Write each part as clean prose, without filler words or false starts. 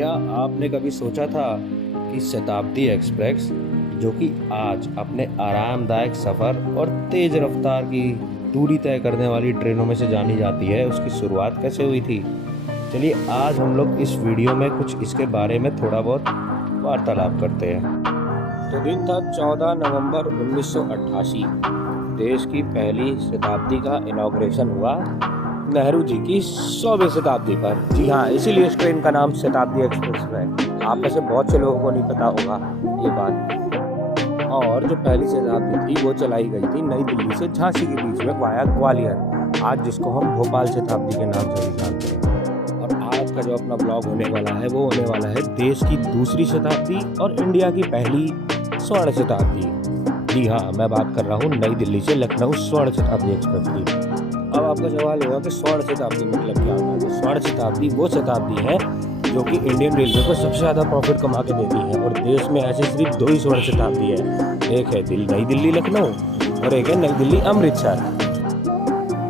क्या आपने कभी सोचा था कि शताब्दी एक्सप्रेस, जो कि आज अपने आरामदायक सफ़र और तेज़ रफ्तार की दूरी तय करने वाली ट्रेनों में से जानी जाती है, उसकी शुरुआत कैसे हुई थी? चलिए आज हम लोग इस वीडियो में कुछ इसके बारे में थोड़ा बहुत वार्तालाप करते हैं। तो दिन था 14 नवंबर 1988। देश की पहली शताब्दी का इनॉग्रेशन हुआ नेहरू जी की 100वीं शताब्दी पर। जी हाँ, इसीलिए इस ट्रेन का नाम शताब्दी एक्सप्रेस है। आप में से बहुत से लोगों को नहीं पता होगा ये बात। और जो पहली शताब्दी थी वो चलाई गई थी नई दिल्ली से झांसी के बीच में वाया ग्वालियर, आज जिसको हम भोपाल शताब्दी के नाम से भी जानते हैं। और आज का जो अपना ब्लॉग होने वाला है वो होने वाला है देश की दूसरी शताब्दी और इंडिया की पहली स्वर्ण शताब्दी। जी हाँ, मैं बात कर रहा हूँ नई दिल्ली से लखनऊ स्वर्ण शताब्दी एक्सप्रेस की। अब आपका सवाल होगा कि स्वर्ण शताब्दी मतलब क्या होता है? तो स्वर्ण शताब्दी वो शताब्दी है जो कि इंडियन रेलवे को सबसे ज़्यादा प्रॉफिट कमा के देती है। और देश में ऐसे सिर्फ दो ही स्वर्ण शताब्दी है, एक है नई दिल्ली लखनऊ और एक है नई दिल्ली अमृतसर।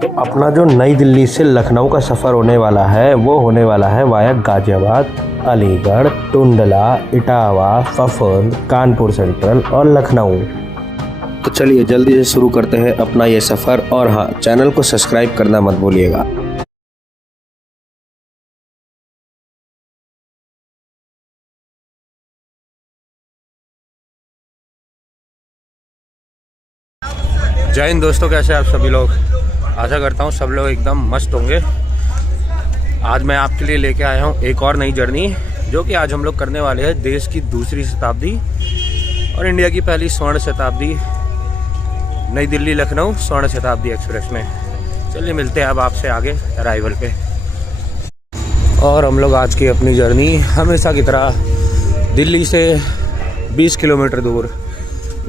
तो अपना जो नई दिल्ली से लखनऊ का सफ़र होने वाला है वो होने वाला है वाया गाजियाबाद, अलीगढ़, टुंडला, इटावा, फफूंद, कानपुर सेंट्रल और लखनऊ। तो चलिए जल्दी से शुरू करते हैं अपना ये सफ़र। और हाँ, चैनल को सब्सक्राइब करना मत भूलिएगा। जय हिंद दोस्तों, कैसे आप सभी लोग? आशा करता हूँ सब लोग एकदम मस्त होंगे। आज मैं आपके लिए लेके आया हूँ एक और नई जर्नी, जो कि आज हम लोग करने वाले हैं देश की दूसरी शताब्दी और इंडिया की पहली स्वर्ण शताब्दी नई दिल्ली लखनऊ स्वर्ण शताब्दी एक्सप्रेस में। चलिए मिलते हैं अब आपसे आगे अराइवल पे। और हम लोग आज की अपनी जर्नी हमेशा की तरह दिल्ली से 20 किलोमीटर दूर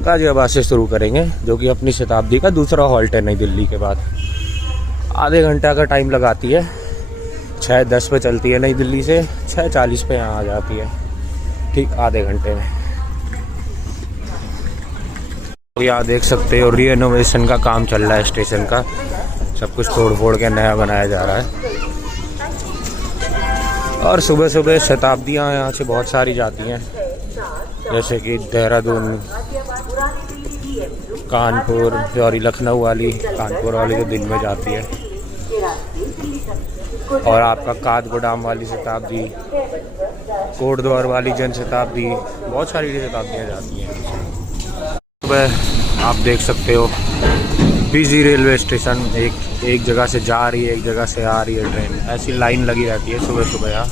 गाजियाबाद से शुरू करेंगे, जो कि अपनी शताब्दी का दूसरा हॉल्ट है नई दिल्ली के बाद। आधे घंटा का टाइम लगाती है। 6:10 पे चलती है नई दिल्ली से, 6:40 पे यहाँ आ जाती है, ठीक आधे घंटे में। यहाँ देख सकते हो रीइनोवेशन का काम चल रहा है स्टेशन का। सब कुछ तोड़ फोड़ के नया बनाया जा रहा है। और सुबह सुबह शताब्दियाँ यहाँ से बहुत सारी जाती हैं, जैसे कि देहरादून, कानपुर, और लखनऊ वाली, कानपुर वाली तो दिन में जाती है। और आपका काठगोदाम वाली शताब्दी, कोटद्वार वाली जन शताब्दी, बहुत सारी शताब्दियाँ जाती हैं। सुबह आप देख सकते हो बिजी रेलवे स्टेशन, एक जगह से जा रही है, एक जगह से आ रही है ट्रेन, ऐसी लाइन लगी रहती है सुबह सुबह यहाँ।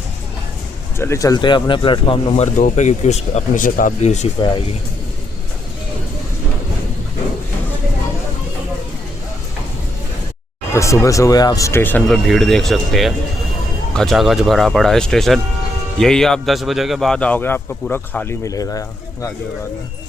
चलिए चलते हैं अपने प्लेटफॉर्म नंबर 2 पे, क्योंकि अपनी शताब्दी उसी पे आएगी। तो सुबह सुबह आप स्टेशन पे भीड़ देख सकते हैं, खचाखच भरा पड़ा है स्टेशन। यही आप 10 बजे के बाद आओगे आपको पूरा खाली मिलेगा यहाँ गाजियाबाद में।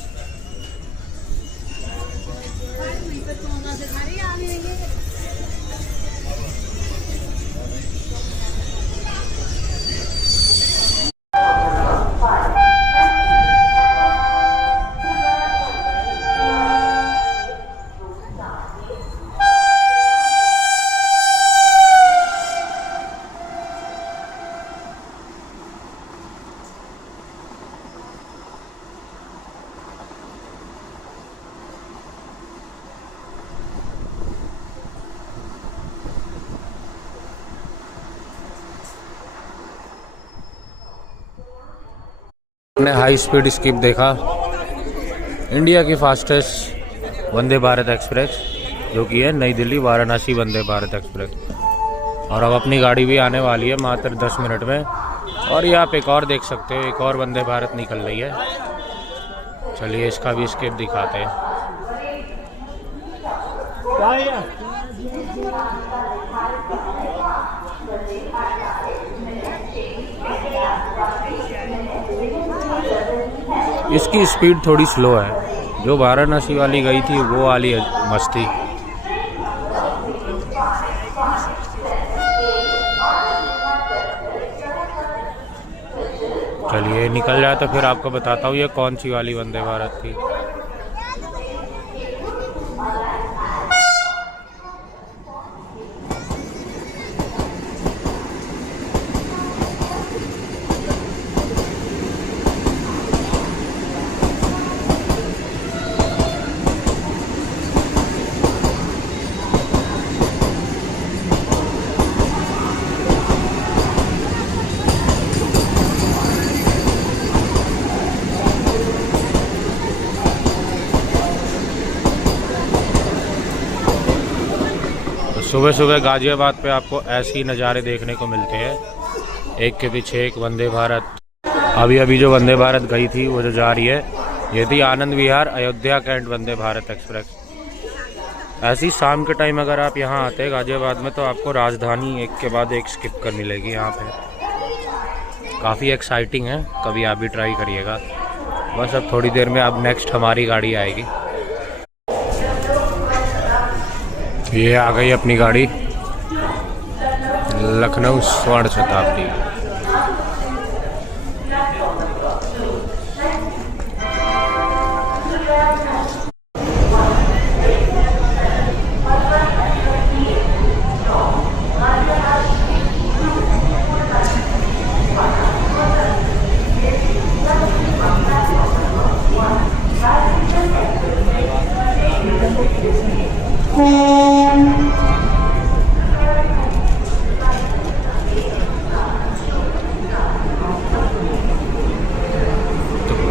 हमने हाई स्पीड स्कीप देखा, इंडिया की फास्टेस्ट वंदे भारत एक्सप्रेस, जो कि है नई दिल्ली वाराणसी वंदे भारत एक्सप्रेस। और अब अपनी गाड़ी भी आने वाली है मात्र 10 मिनट में। और ये आप एक और देख सकते हो, एक और वंदे भारत निकल रही है। चलिए इसका भी स्कीप दिखाते हैं। इसकी स्पीड थोड़ी स्लो है, जो वाराणसी वाली गई थी वो वाली मस्ती। चलिए निकल जाए तो फिर आपको बताता हूँ ये कौन सी वाली वंदे भारत थी। सुबह सुबह गाज़ियाबाद पे आपको ऐसे ही नज़ारे देखने को मिलते हैं, एक के पीछे एक वंदे भारत। अभी अभी जो वंदे भारत गई थी वो जो जा रही है, ये थी आनंद विहार अयोध्या कैंट वंदे भारत एक्सप्रेस। ऐसी शाम के टाइम अगर आप यहाँ आते हैं गाज़ियाबाद में तो आपको राजधानी एक के बाद एक स्किप कर मिलेगी यहाँ पे। काफ़ी एक्साइटिंग है, कभी आप भी ट्राई करिएगा। बस अब थोड़ी देर में अब नेक्स्ट हमारी गाड़ी आएगी। ये आ गई अपनी गाड़ी, लखनऊ स्वर्ण शताब्दी।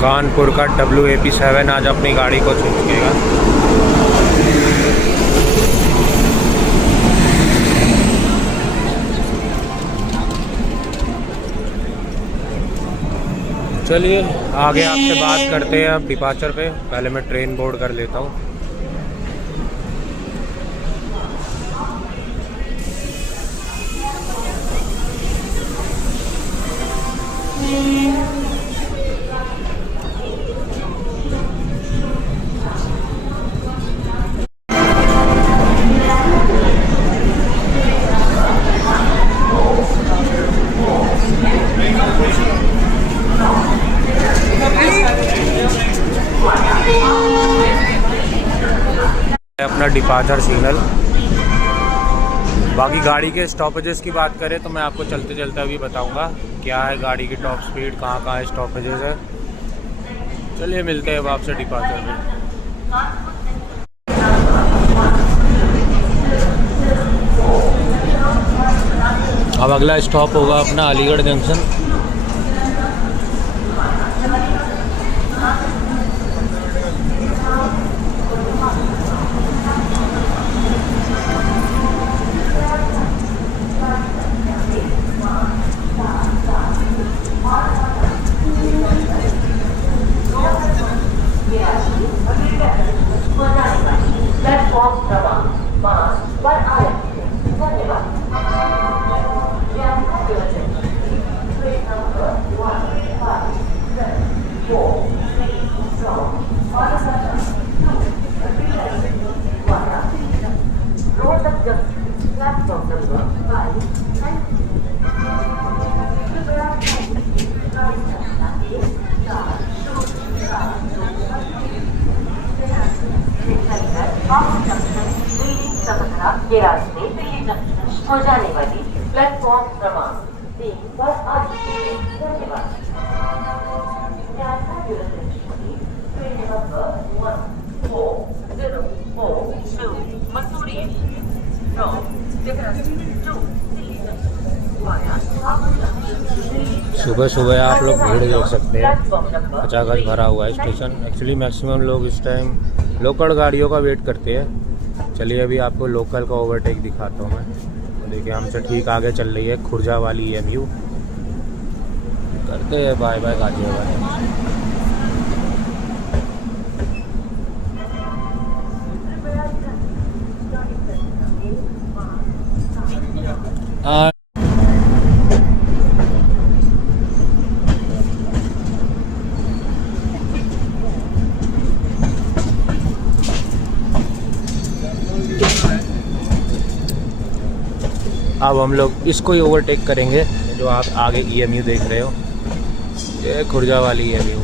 कानपुर का WAP7 आज अपनी गाड़ी को छू चुकेगा। चलिए आगे आपसे बात करते हैं अब डिपार्चर पे। पहले मैं ट्रेन बोर्ड कर लेता हूँ। अपना डिपार्चर सिग्नल। बाकी गाड़ी के स्टॉपेजेस की बात करें तो मैं आपको चलते चलते अभी बताऊंगा क्या है गाड़ी की टॉप स्पीड, कहाँ कहाँ स्टॉपेजेस है। चलिए मिलते हैं अब आपसे डिपार्चर में। अब अगला स्टॉप होगा अपना अलीगढ़ जंक्शन। के रास्ते दिल्ली जंक्शन हो जाने वाली प्लेटफॉर्म क्रमांक 3 पर आ चुके हैं। धन्यवाद। Train number 14042 Mussoorie from Deहरादून to Delhi junction via. सुबह सुबह आप लोग भीड़ देख सकते हैं, खचाखच भरा हुआ है स्टेशन। एक्चुअली मैक्सिमम लोग इस टाइम लोकल गाड़ियों का वेट करते हैं। चलिए अभी आपको लोकल का ओवरटेक दिखाता हूँ मैं। तो देखिए हमसे ठीक आगे चल रही है खुर्जा वाली EMU। करते हैं बाय बाय गाजियाबाद। अब हम लोग इसको ही ओवरटेक करेंगे जो आप आगे EMU देख रहे हो, ये खुर्जा वाली EMU।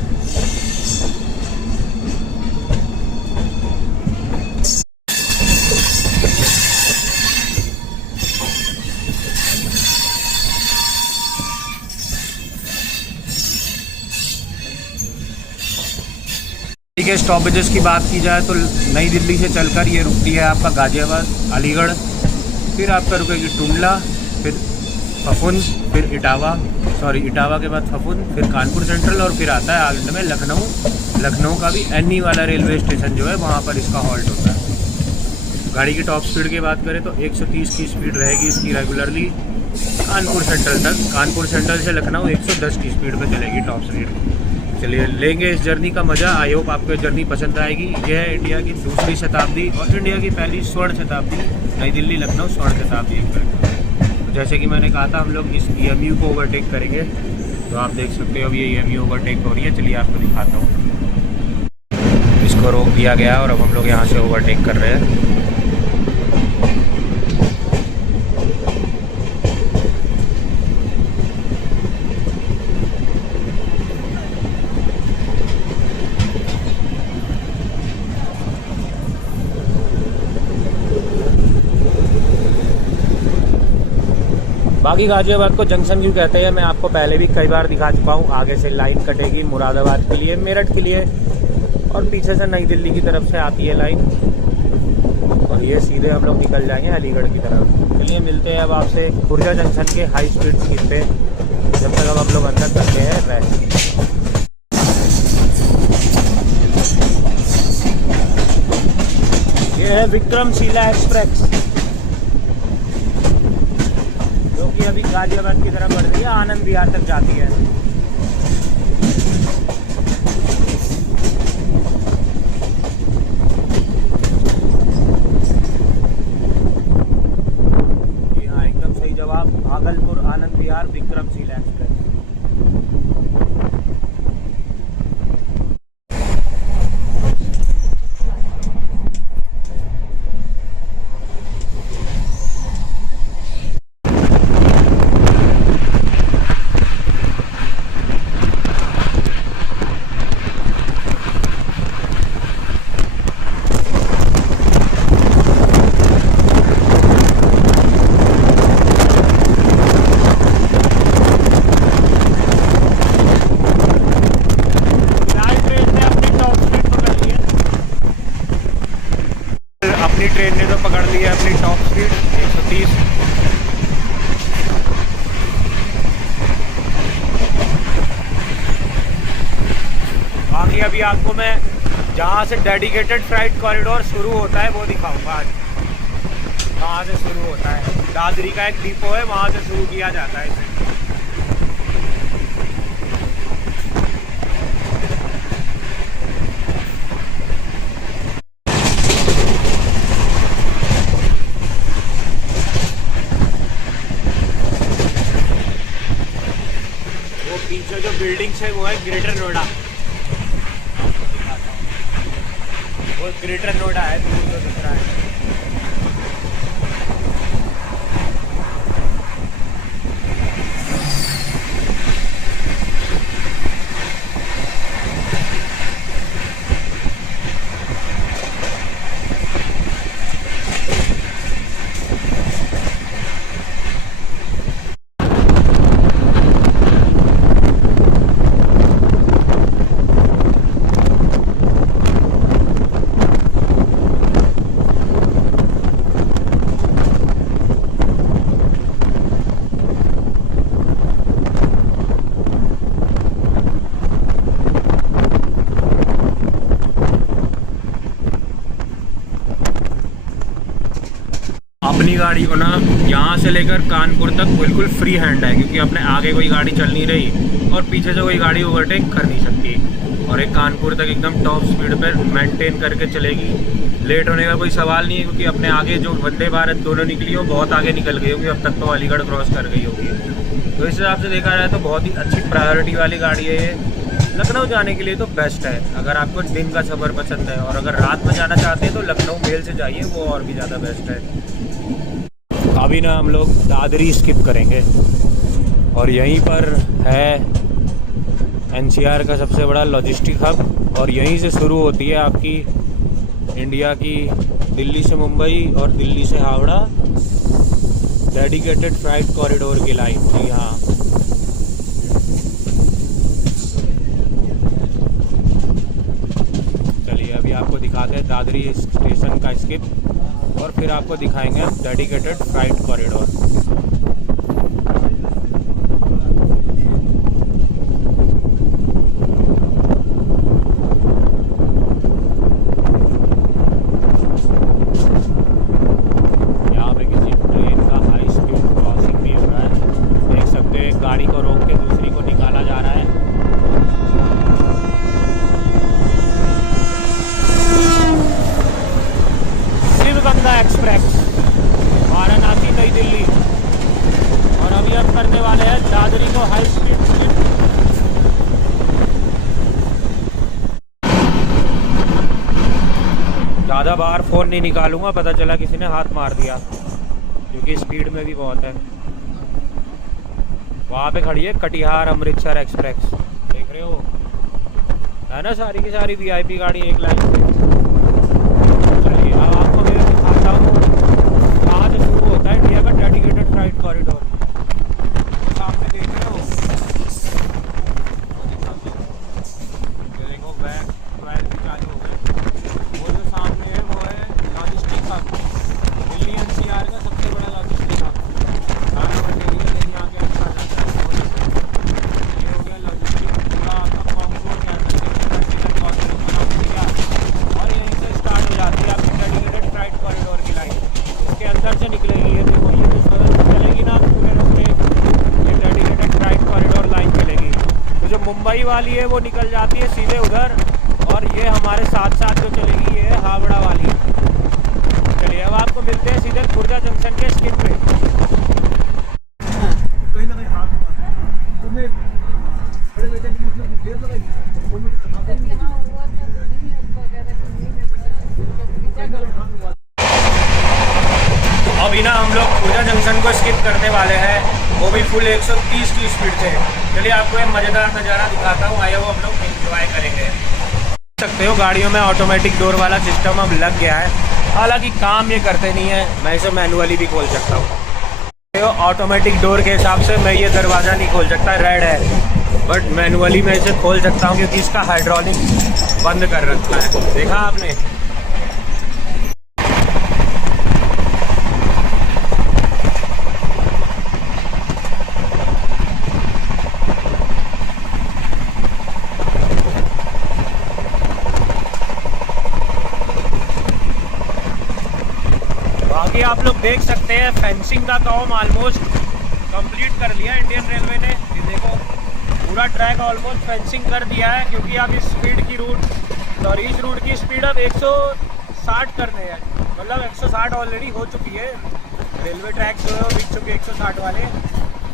ठीक है, स्टॉपेजेस की बात की जाए तो नई दिल्ली से चलकर ये रुकती है आपका गाजियाबाद, अलीगढ़, फिर आपका रुकेगी टुंडला, फिर फफूंद, फिर इटावा, इटावा के बाद फफूंद, फिर कानपुर सेंट्रल और फिर आता है आगे में लखनऊ। लखनऊ का भी NE वाला रेलवे स्टेशन जो है वहाँ पर इसका हॉल्ट होता है। गाड़ी की टॉप स्पीड की बात करें तो 130 की स्पीड रहेगी इसकी रेगुलरली कानपुर सेंट्रल तक। कानपुर सेंट्रल से लखनऊ 110 की स्पीड पे चलेगी टॉप स्पीड। चलिए लेंगे इस जर्नी का मज़ा। आई होप आपको ये जर्नी पसंद आएगी। यह है इंडिया की दूसरी शताब्दी और इंडिया की पहली स्वर्ण शताब्दी, नई दिल्ली लखनऊ स्वर्ण शताब्दी एक्सप्रेस। जैसे कि मैंने कहा था हम लोग इस EMU को ओवरटेक करेंगे, तो आप देख सकते हो अब ये EMU ओवरटेक हो रही है। चलिए आपको दिखाता हूँ। इसको रोक दिया गया और अब हम लोग यहाँ से ओवरटेक कर रहे हैं। बाकी गाजियाबाद को जंक्शन क्यों कहते हैं मैं आपको पहले भी कई बार दिखा चुका हूँ। आगे से लाइन कटेगी मुरादाबाद के लिए, मेरठ के लिए, और पीछे से नई दिल्ली की तरफ से आती है लाइन, और ये सीधे हम लोग निकल जाएंगे अलीगढ़ की तरफ। चलिए मिलते हैं अब आपसे खुर्जा जंक्शन के हाई स्पीड स्किप पे, जब तक अब हम लोग अंदर करते हैं रेस्ट। ये है विक्रमशिला एक्सप्रेस जो कि अभी गाजियाबाद की तरफ बढ़ रही है, आनंद विहार तक जाती है। हाँ एकदम सही जवाब, भागलपुर आनंद विहार विक्रमशिला एक्सप्रेस। अपनी ट्रेन ने तो पकड़ ली है अपनी टॉप स्पीड 130। बाकी अभी आपको मैं जहाँ से डेडिकेटेड फ्राइट कॉरिडोर शुरू होता है वो दिखाऊंगा आज। कहाँ से शुरू होता है, दादरी का एक डिपो है, वहाँ से शुरू किया जाता है इसे। पीछे जो बिल्डिंग्स है वो है ग्रेटर नोएडा, वो ग्रेटर नोएडा है दूर जो दिख रहा है। अपनी गाड़ी को ना यहाँ से लेकर कानपुर तक बिल्कुल फ्री हैंड है, क्योंकि अपने आगे कोई गाड़ी चल नहीं रही और पीछे से कोई गाड़ी ओवरटेक कर नहीं सकती। और एक कानपुर तक एकदम टॉप स्पीड पर मेंटेन करके चलेगी। लेट होने का कोई सवाल नहीं है, क्योंकि अपने आगे जो वंदे भारत दोनों निकली हो बहुत आगे निकल गई होगी, अब तक तो अलीगढ़ क्रॉस कर गई होगी। तो इस हिसाब से देखा जाए तो बहुत ही अच्छी प्रायोरिटी वाली गाड़ी है ये। लखनऊ जाने के लिए तो बेस्ट है अगर आपको दिन का सफ़र पसंद है, और अगर रात में जाना चाहते हैं तो लखनऊ मेल से जाइए, वो और भी ज़्यादा बेस्ट है। अभी ना हम लोग दादरी स्किप करेंगे और यहीं पर है NCR का सबसे बड़ा लॉजिस्टिक हब, और यहीं से शुरू होती है आपकी इंडिया की दिल्ली से मुंबई और दिल्ली से हावड़ा डेडिकेटेड फ्राइट कॉरिडोर की लाइन। जी हाँ, चलिए अभी आपको दिखाते हैं दादरी स्टेशन का स्किप, और फिर आपको दिखाएंगे हम डेडिकेटेड फ्राइट कॉरिडोर। फ़ोन नहीं निकालूंगा, पता चला किसी ने हाथ मार दिया, क्योंकि स्पीड में भी बहुत है। वहाँ पे खड़ी है कटिहार अमृतसर एक्सप्रेस, देख रहे हो, है ना, सारी की सारी वीआईपी गाड़ी एक लाइन पे। चलिए अब आपको मैं दिखाता हूँ कहाँ से शुरू होता है इंडिया का डेडिकेटेड फ्लाइट कॉरिडोर। सामने देख रहे हो, ये देखो बैग 12 भी चालू हो गए। वो जो सामने है वो है लॉजिस्टिक हब, दिल्ली एनसीआर का सबसे बड़ा लॉजिस्टिक हब। सारा मटेरियल यहीं आके रखा जाता है। ये हो गया लॉजिस्टिक, पूरा आपका कॉम्पोर्ट क्या प्रैक्टिकल कॉरिडोर बना दिया, और यहीं से स्टार्ट हो जाती है आपकी डेडिकेटेड फ्लाइट कॉरिडोर की लाइन। इसके अंदर से निकलेगी, ये देखो, ये जो सड़क चलेगी ना पूरे रास्ते, ये डेडिकेटेड फ्लाइट कॉरिडोर लाइन चलेगी। तो जो मुंबई वाली है वो निकल जाती है सीधे उधर, और ये हमारे साथ साथ जो चलेगी ये है हावड़ा वाली। चलिए अब आपको मिलते हैं सीधे खुर्जा जंक्शन के स्किप पे। कहीं ना कहीं हाथ हुआ तुमने बड़े बेटे की मतलब देर लगाई वो मुझे कहा अभी ना हम लोग खुर्जा जंक्शन को स्किप करने वाले हैं, वो भी फुल 130 की स्पीड से। चलिए आपको एक मज़ेदार नज़ारा दिखाता हूँ, आइए वो हम लोग एंजॉय करेंगे। देख सकते हो गाड़ियों में ऑटोमेटिक डोर वाला सिस्टम अब लग गया है, हालांकि काम ये करते नहीं है, मैं इसे मैनुअली भी खोल सकता हूँ। ऑटोमेटिक डोर के हिसाब से मैं ये दरवाज़ा नहीं खोल सकता, रेड है, बट मैनुअली मैं इसे खोल सकता हूँ क्योंकि इसका हाइड्रोलिक बंद कर रखा है, देखा आपने। बाकी आप लोग देख सकते हैं फेंसिंग का काम ऑलमोस्ट कंप्लीट कर लिया इंडियन रेलवे ने। ये देखो पूरा ट्रैक ऑलमोस्ट फेंसिंग कर दिया है, क्योंकि अब इस स्पीड की इस रूट की स्पीड अब 160 करने हैं, मतलब 160 ऑलरेडी हो चुकी है। रेलवे ट्रैक जो है वो बिक चुके 160 वाले,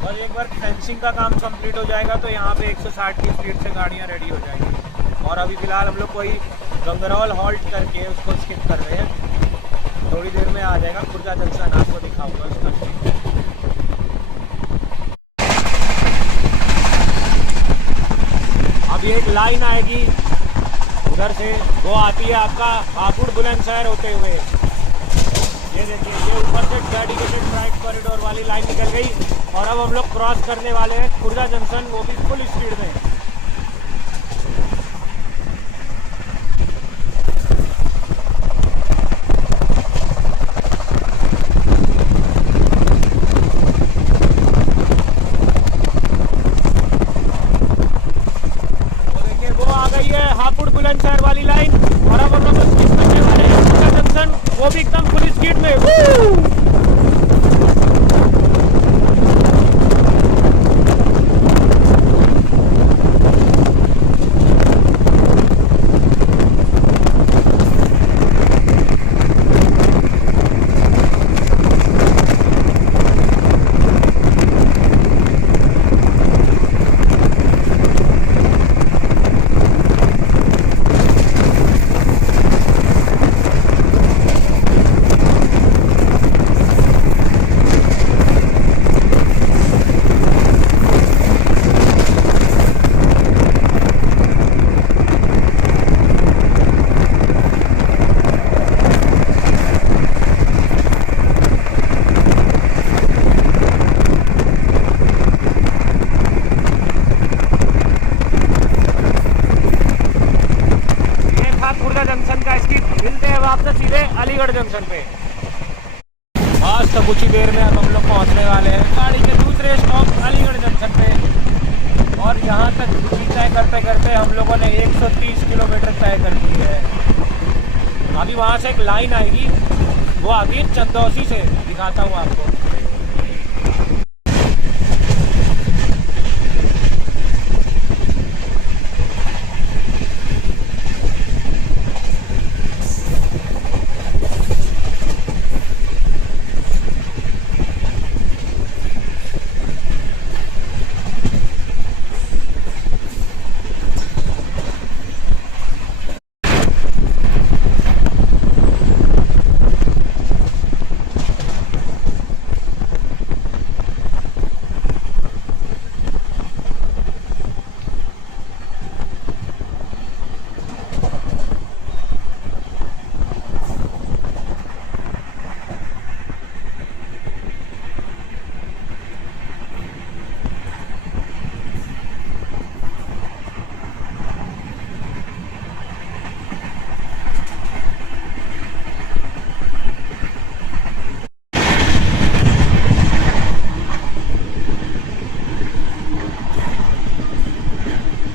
और एक बार फेंसिंग का काम कंप्लीट हो जाएगा तो यहाँ पे 160 की स्पीड से गाड़ियाँ रेडी हो जाएंगी। और अभी फ़िलहाल हम लोग कोई गंगरौल हॉल्ट करके उसको स्किप कर रहे हैं, थोड़ी देर में आ जाएगा खुर्जा जंक्शन, आपको दिखाऊंगा उसका। अब ये एक लाइन आएगी उधर से, वो आती है आपका हापुड़ बुलंदशहर होते हुए। ये देखिए, ये ऊपर से डेडिकेटेड फ्लाइट कॉरिडोर वाली लाइन निकल गई, और अब हम लोग क्रॉस करने वाले हैं खुर्जा जंक्शन, वो भी फुल स्पीड में। हापुड़ बुलंदशहर वाली लाइन, और अब हम लोग स्किप करने वाले हैं खुर्जा जंक्शन, वो भी एकदम फुल स्पीड में। अलीगढ़ जंक्शन पे। बस तो कुछ ही देर में अब हम लोग पहुंचने वाले हैं गाड़ी के दूसरे स्टॉप अलीगढ़ जंक्शन पे, और यहाँ तक दूरी तय करते करते हम लोगों ने 130 किलोमीटर तय कर दी है। अभी वहाँ से एक लाइन आएगी, वो आती है चंदौसी से, दिखाता हूँ आपको।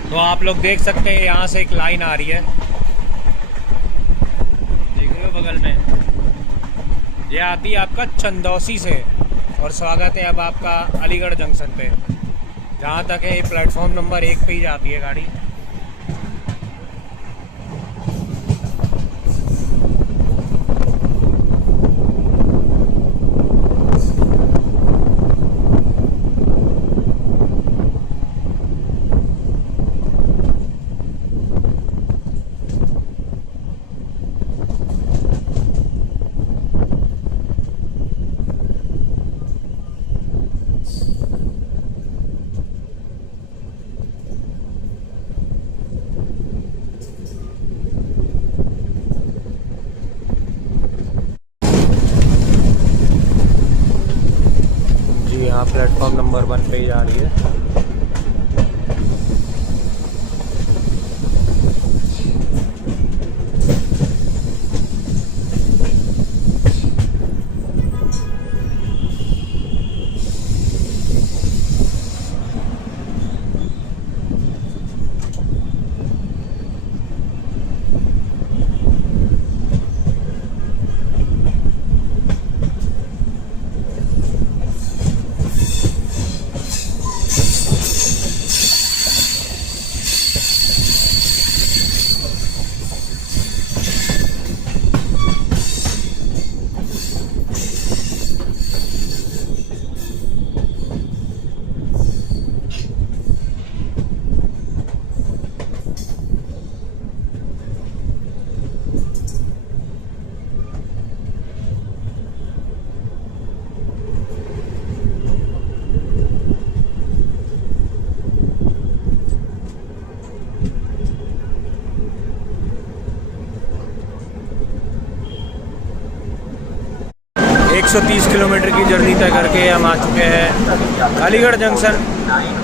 तो आप लोग देख सकते हैं यहाँ से एक लाइन आ रही है, देख रहे हो बगल में, ये आती है आपका चंदौसी से। और स्वागत है अब आपका अलीगढ़ जंक्शन पे। जहाँ तक है ये प्लेटफॉर्म नंबर 1 पे ही जाती है गाड़ी। जी हाँ, प्लेटफॉर्म नंबर 1 पे ही जा रही है। एक 130 किलोमीटर की जर्नी तय करके हम आ चुके हैं अलीगढ़ जंक्शन।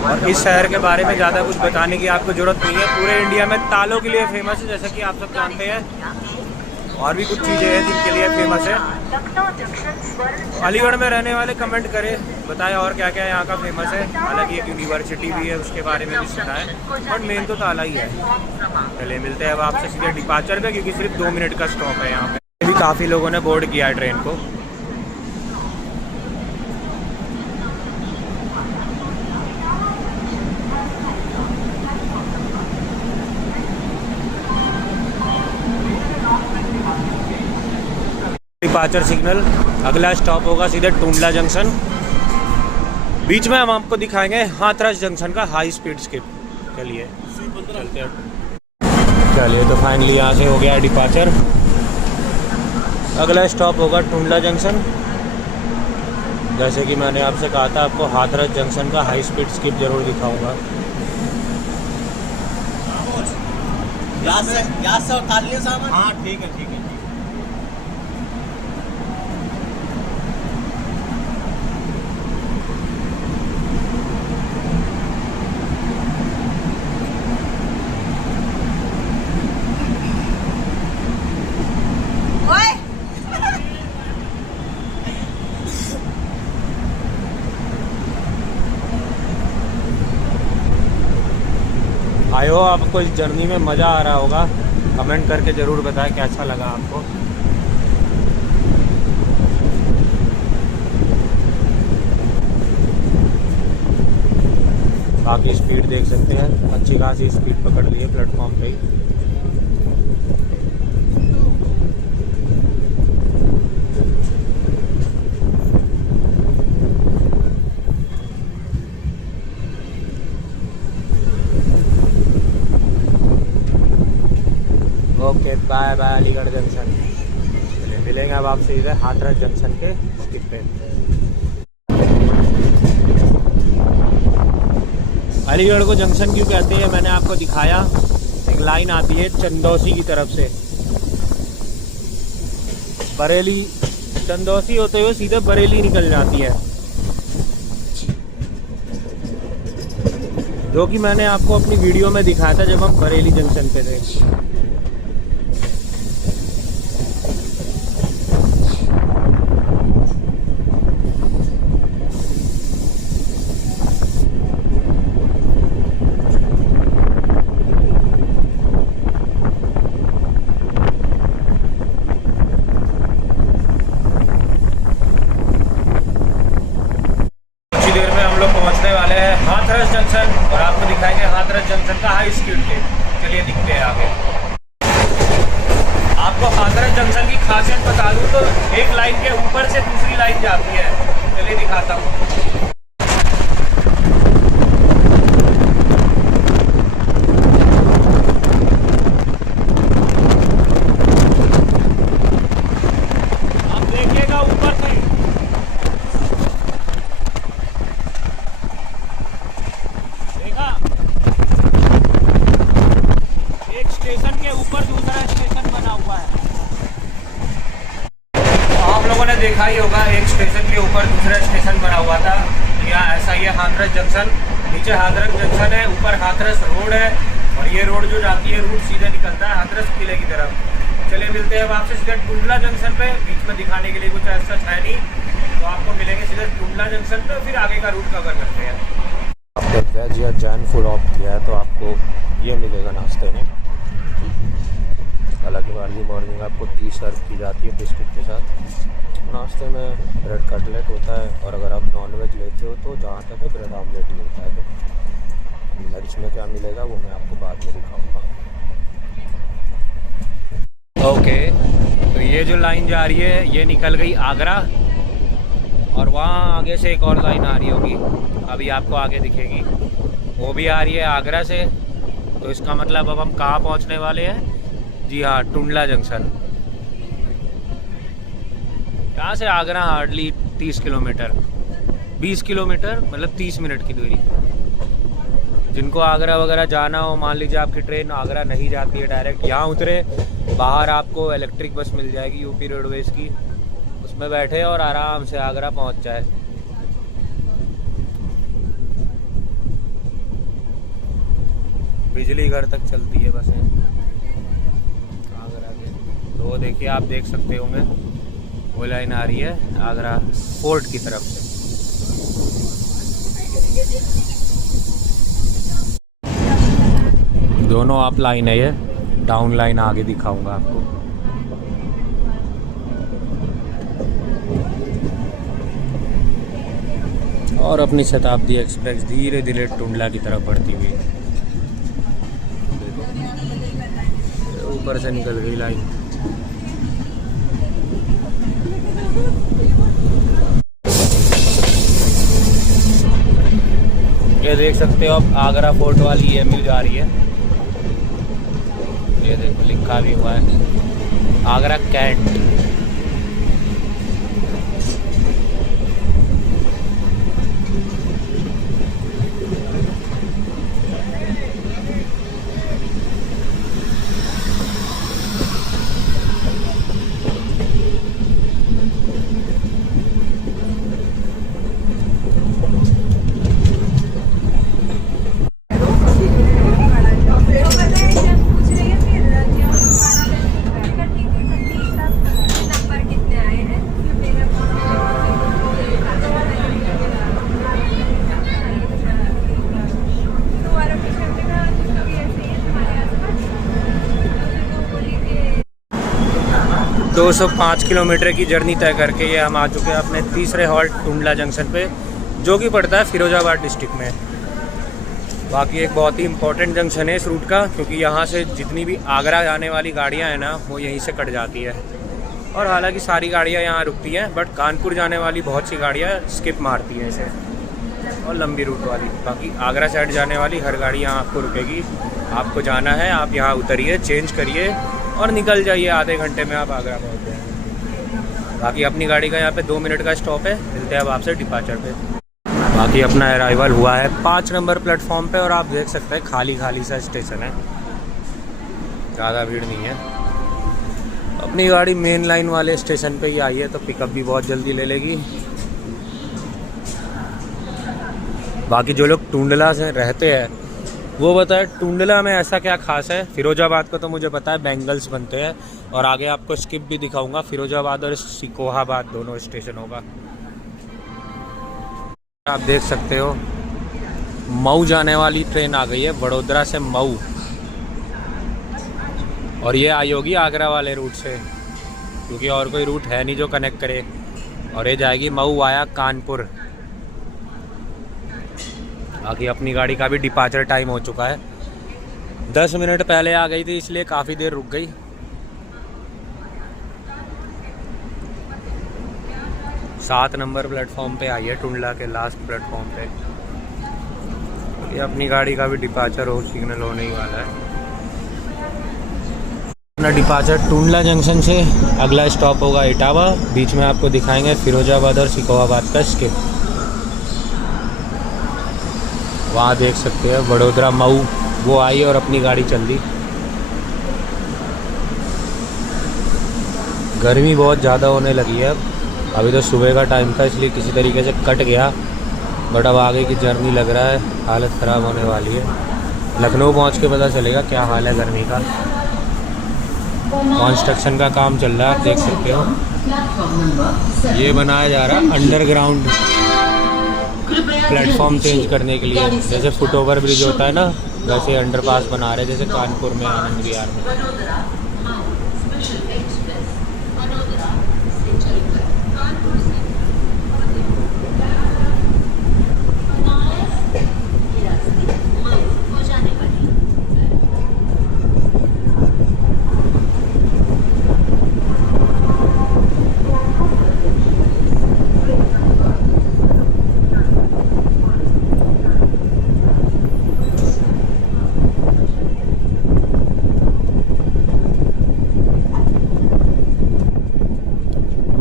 और इस शहर के बारे में ज़्यादा कुछ बताने की आपको ज़रूरत नहीं है। पूरे इंडिया में तालों के लिए फेमस है, जैसा कि आप सब जानते हैं। और भी कुछ चीज़ें हैं जिनके लिए फेमस है। अलीगढ़ में रहने वाले कमेंट करें, बताएं और क्या क्या यहाँ का फेमस है। हालांकि एक यूनिवर्सिटी भी है, उसके बारे में भी सुना है, बट मेन तो ताला ही है। चलिए मिलते हैं अब आपसे सीधे डिपार्चर पे, क्योंकि सिर्फ 2 मिनट का स्टॉप है यहाँ पे। भी काफ़ी लोगों ने बोर्ड किया है ट्रेन को। डिपार्चर सिग्नल, अगला स्टॉप होगा सीधे टुंडला जंक्शन। बीच में हम आपको दिखाएंगे हाथरस जंक्शन का हाई स्पीड स्किप। चलिए चलते हैं। चलिए तो फाइनली यहाँ से हो गया डिपार्चर। अगला स्टॉप होगा टुंडला जंक्शन। जैसे कि मैंने आपसे कहा था, आपको हाथरस जंक्शन का हाई स्पीड स्किप जरूर दिखाऊंगा। हाँ ठीक है ठीक है। आई हो आपको इस जर्नी में मज़ा आ रहा होगा। कमेंट करके ज़रूर बताएं कैसा लगा आपको। बाकी स्पीड देख सकते हैं, अच्छी खासी स्पीड पकड़ ली है प्लेटफॉर्म पे ही। Okay bye bye Aligarh junction. चलिए मिलेंगे अब आपसे इधर हाथरस जंक्शन के स्किप पे। अलीगढ़ को जंक्शन क्यों कहते हैं मैंने आपको दिखाया। एक लाइन आती है चंदौसी की तरफ से, बरेली चंदौसी होते हुए सीधे बरेली निकल जाती है, जो कि मैंने आपको अपनी वीडियो में दिखाया था जब हम बरेली जंक्शन पे थे। हाथरस जंक्शन का हाई स्पीड ट्रेन। चलिए दिखते हैं आगे। आपको हाथरस जंक्शन की खासियत बता दूं तो एक लाइन के ऊपर से दूसरी लाइन जाती है। चलिए दिखाता हूँ। आप देखिएगा ऊपर से देखा, एक स्टेशन के ऊपर दूसरा स्टेशन बना हुआ है। आप लोगों ने देखा ही होगा, एक स्टेशन के ऊपर दूसरा स्टेशन बना हुआ था। यहाँ ऐसा ही है हाथरस जंक्शन। नीचे हाथरस जंक्शन है, ऊपर हाथरस रोड है, और ये रोड जो जाती है रूट सीधे निकलता है हाथरस किले की तरफ। चलिए मिलते हैं आपसे सीधे टुंडला जंक्शन पे। बीच में दिखाने के लिए कुछ ऐसा है नहीं, तो आपको मिलेंगे सीधे टुंडला जंक्शन पे, फिर आगे का रूट कवर करते हैं। आपने वेज या जैन फूड ऑप्ट किया है तो आपको ये मिलेगा नाश्ते में। हालांकि अर्ली मॉर्निंग आपको टी सर्व की जाती है बिस्किट के साथ। नाश्ते में ब्रेड कटलेट होता है, और अगर आप नॉन वेज लेते हो तो जहाँ तक है ब्रेड ऑमलेट ही होता है। तो लंच में क्या मिलेगा वो मैं आपको बाद में दिखाऊंगा। ओके, तो ये जो लाइन जा रही है ये निकल गई आगरा, और वहाँ आगे से एक और लाइन आ रही होगी, अभी आपको आगे दिखेगी, वो भी आ रही है आगरा से। तो इसका मतलब अब हम कहाँ पहुँचने वाले हैं? जी हाँ, टुंडला जंक्शन। यहाँ से आगरा हार्डली 30 किलोमीटर, 20 किलोमीटर, मतलब 30 मिनट की दूरी। जिनको आगरा वगैरह जाना हो, मान लीजिए आपकी ट्रेन आगरा नहीं जाती है डायरेक्ट, यहाँ उतरे, बाहर आपको इलेक्ट्रिक बस मिल जाएगी यूपी रोडवेज़ की, उसमें बैठे और आराम से आगरा पहुँच जाए। बिजली घर तक चलती है बसें आगरा के। तो वो देखिए, आप देख सकते होंगे वो लाइन आ रही है आगरा फोर्ट की तरफ से। दोनों आप लाइन है, ये डाउन लाइन आगे दिखाऊंगा आपको। और अपनी शताब्दी एक्सप्रेस धीरे धीरे टुंडला की तरफ बढ़ती हुई, ऊपर से निकल गई लाइन। ये देख सकते हो आप, आगरा फोर्ट वाली EMU जा रही है। ये देखो लिखा भी हुआ है आगरा कैंट। दो 205 किलोमीटर की जर्नी तय करके ये हम आ चुके हैं अपने तीसरे हॉल्ट टुंडला जंक्शन पे, जो कि पड़ता है फिरोजाबाद डिस्ट्रिक्ट में। बाकी एक बहुत ही इम्पोर्टेंट जंक्शन है इस रूट का, क्योंकि यहाँ से जितनी भी आगरा जाने वाली गाड़ियाँ हैं ना, वो यहीं से कट जाती है। और हालांकि सारी गाड़ियाँ यहाँ रुकती हैं, बट कानपुर जाने वाली बहुत सी गाड़ियाँ स्किप मारती हैं इसे, और लंबी रूट वाली। बाकी आगरा साइड जाने वाली हर गाड़ी यहाँ आपको रुकेगी। आपको जाना है, आप यहाँ उतरिए, चेंज करिए और निकल जाइए, आधे घंटे में आप आगरा पहुँच जाएंगे। बाकी अपनी गाड़ी का यहाँ पे 2 मिनट का स्टॉप है, मिलते हैं अब आपसे डिपार्चर पे। बाकी अपना अराइवल हुआ है 5 नंबर प्लेटफॉर्म पे, और आप देख सकते हैं खाली खाली सा स्टेशन है, ज़्यादा भीड़ नहीं है। अपनी गाड़ी मेन लाइन वाले स्टेशन पे ही आई है, तो पिकअप भी बहुत जल्दी ले लेगी। बाकी जो लोग टुंडला से रहते हैं वो बताए टुंडला में ऐसा क्या खास है। फिरोजाबाद का तो मुझे पता है, बैंगल्स बनते हैं, और आगे आपको स्किप भी दिखाऊंगा, फिरोजाबाद और सिकोहाबाद दोनों स्टेशन होगा। आप देख सकते हो मऊ जाने वाली ट्रेन आ गई है, वडोदरा से मऊ, और ये आई होगी आगरा वाले रूट से, क्योंकि और कोई रूट है नहीं जो कनेक्ट करे। और ये जाएगी मऊ आया कानपुर, बाकी अपनी गाड़ी का भी डिपार्चर टाइम हो चुका है। 10 मिनट पहले आ गई थी इसलिए काफ़ी देर रुक गई। सात नंबर प्लेटफॉर्म पे आई है, टुंडला के लास्ट प्लेटफॉर्म पे। ये अपनी गाड़ी का भी डिपार्चर हो सिग्नल होने ही वाला है। अपना डिपार्चर टुंडला जंक्शन से, अगला स्टॉप होगा इटावा। बीच में आपको दिखाएंगे फिरोजाबाद और सिकोहाबाद का स्किप। वहाँ देख सकते हैं वडोदरा मऊ वो आई और अपनी गाड़ी चल दी। गर्मी बहुत ज़्यादा होने लगी है। अभी तो सुबह का टाइम था इसलिए किसी तरीके से कट गया, बट अब आगे की जर्नी लग रहा है हालत ख़राब होने वाली है। लखनऊ पहुँच के पता चलेगा क्या हाल है गर्मी का। कंस्ट्रक्शन का काम चल रहा है, आप देख सकते हो। ये बनाया जा रहा है अंडरग्राउंड प्लेटफॉर्म चेंज करने के लिए। जैसे फुट ओवर ब्रिज होता है ना, वैसे अंडरपास बना रहे, जैसे कानपुर में, आनंद विहार में।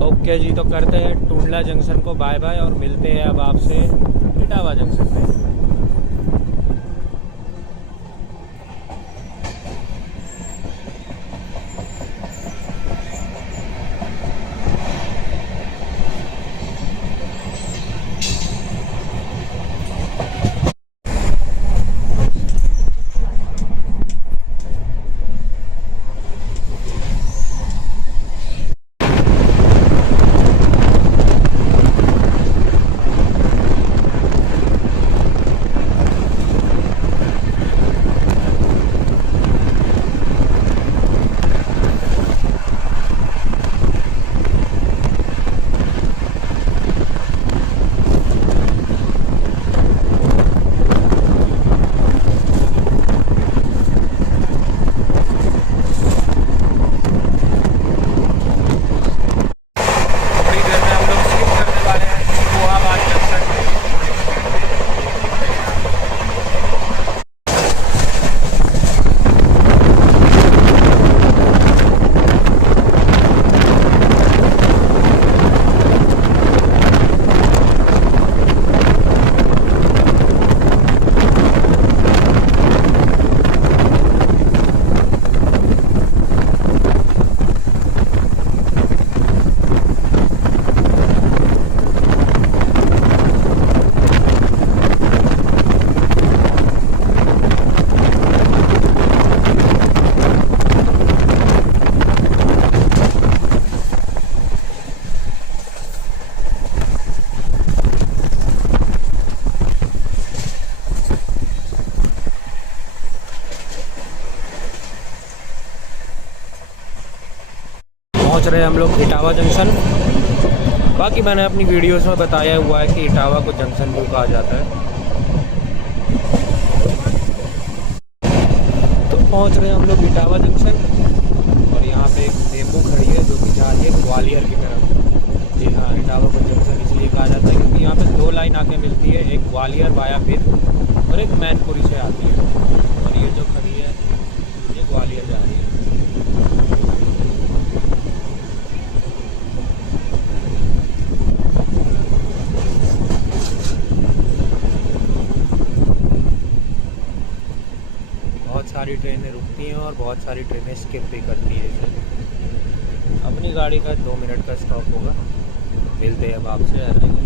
ओके जी, तो करते हैं टुंडला जंक्शन को बाय बाय और मिलते हैं अब आपसे इटावा जंक्शन पे। पहुंच रहे हैं हम लोग इटावा जंक्शन। बाकी मैंने अपनी वीडियोस में बताया हुआ है कि इटावा को जंक्शन व्यू कहा जाता है। तो पहुंच रहे हैं हम लोग इटावा जंक्शन और यहाँ पे एक टेम्पो खड़ी है जो कि जा रही है ग्वालियर की तरफ। जी हाँ, इटावा को जंक्शन इसलिए कहा जाता है क्योंकि यहाँ पे दो लाइन आके मिलती है, एक ग्वालियर वाया भिंड और एक मैनपुरी से आती है। और ये जो खड़ी है ये ग्वालियर जा रही है। बहुत सारी ट्रेनें रुकती हैं और बहुत सारी ट्रेनें स्किप भी करती है। अपनी गाड़ी का 2 मिनट का स्टॉप होगा। मिलते हैं अब आपसे अराइवल।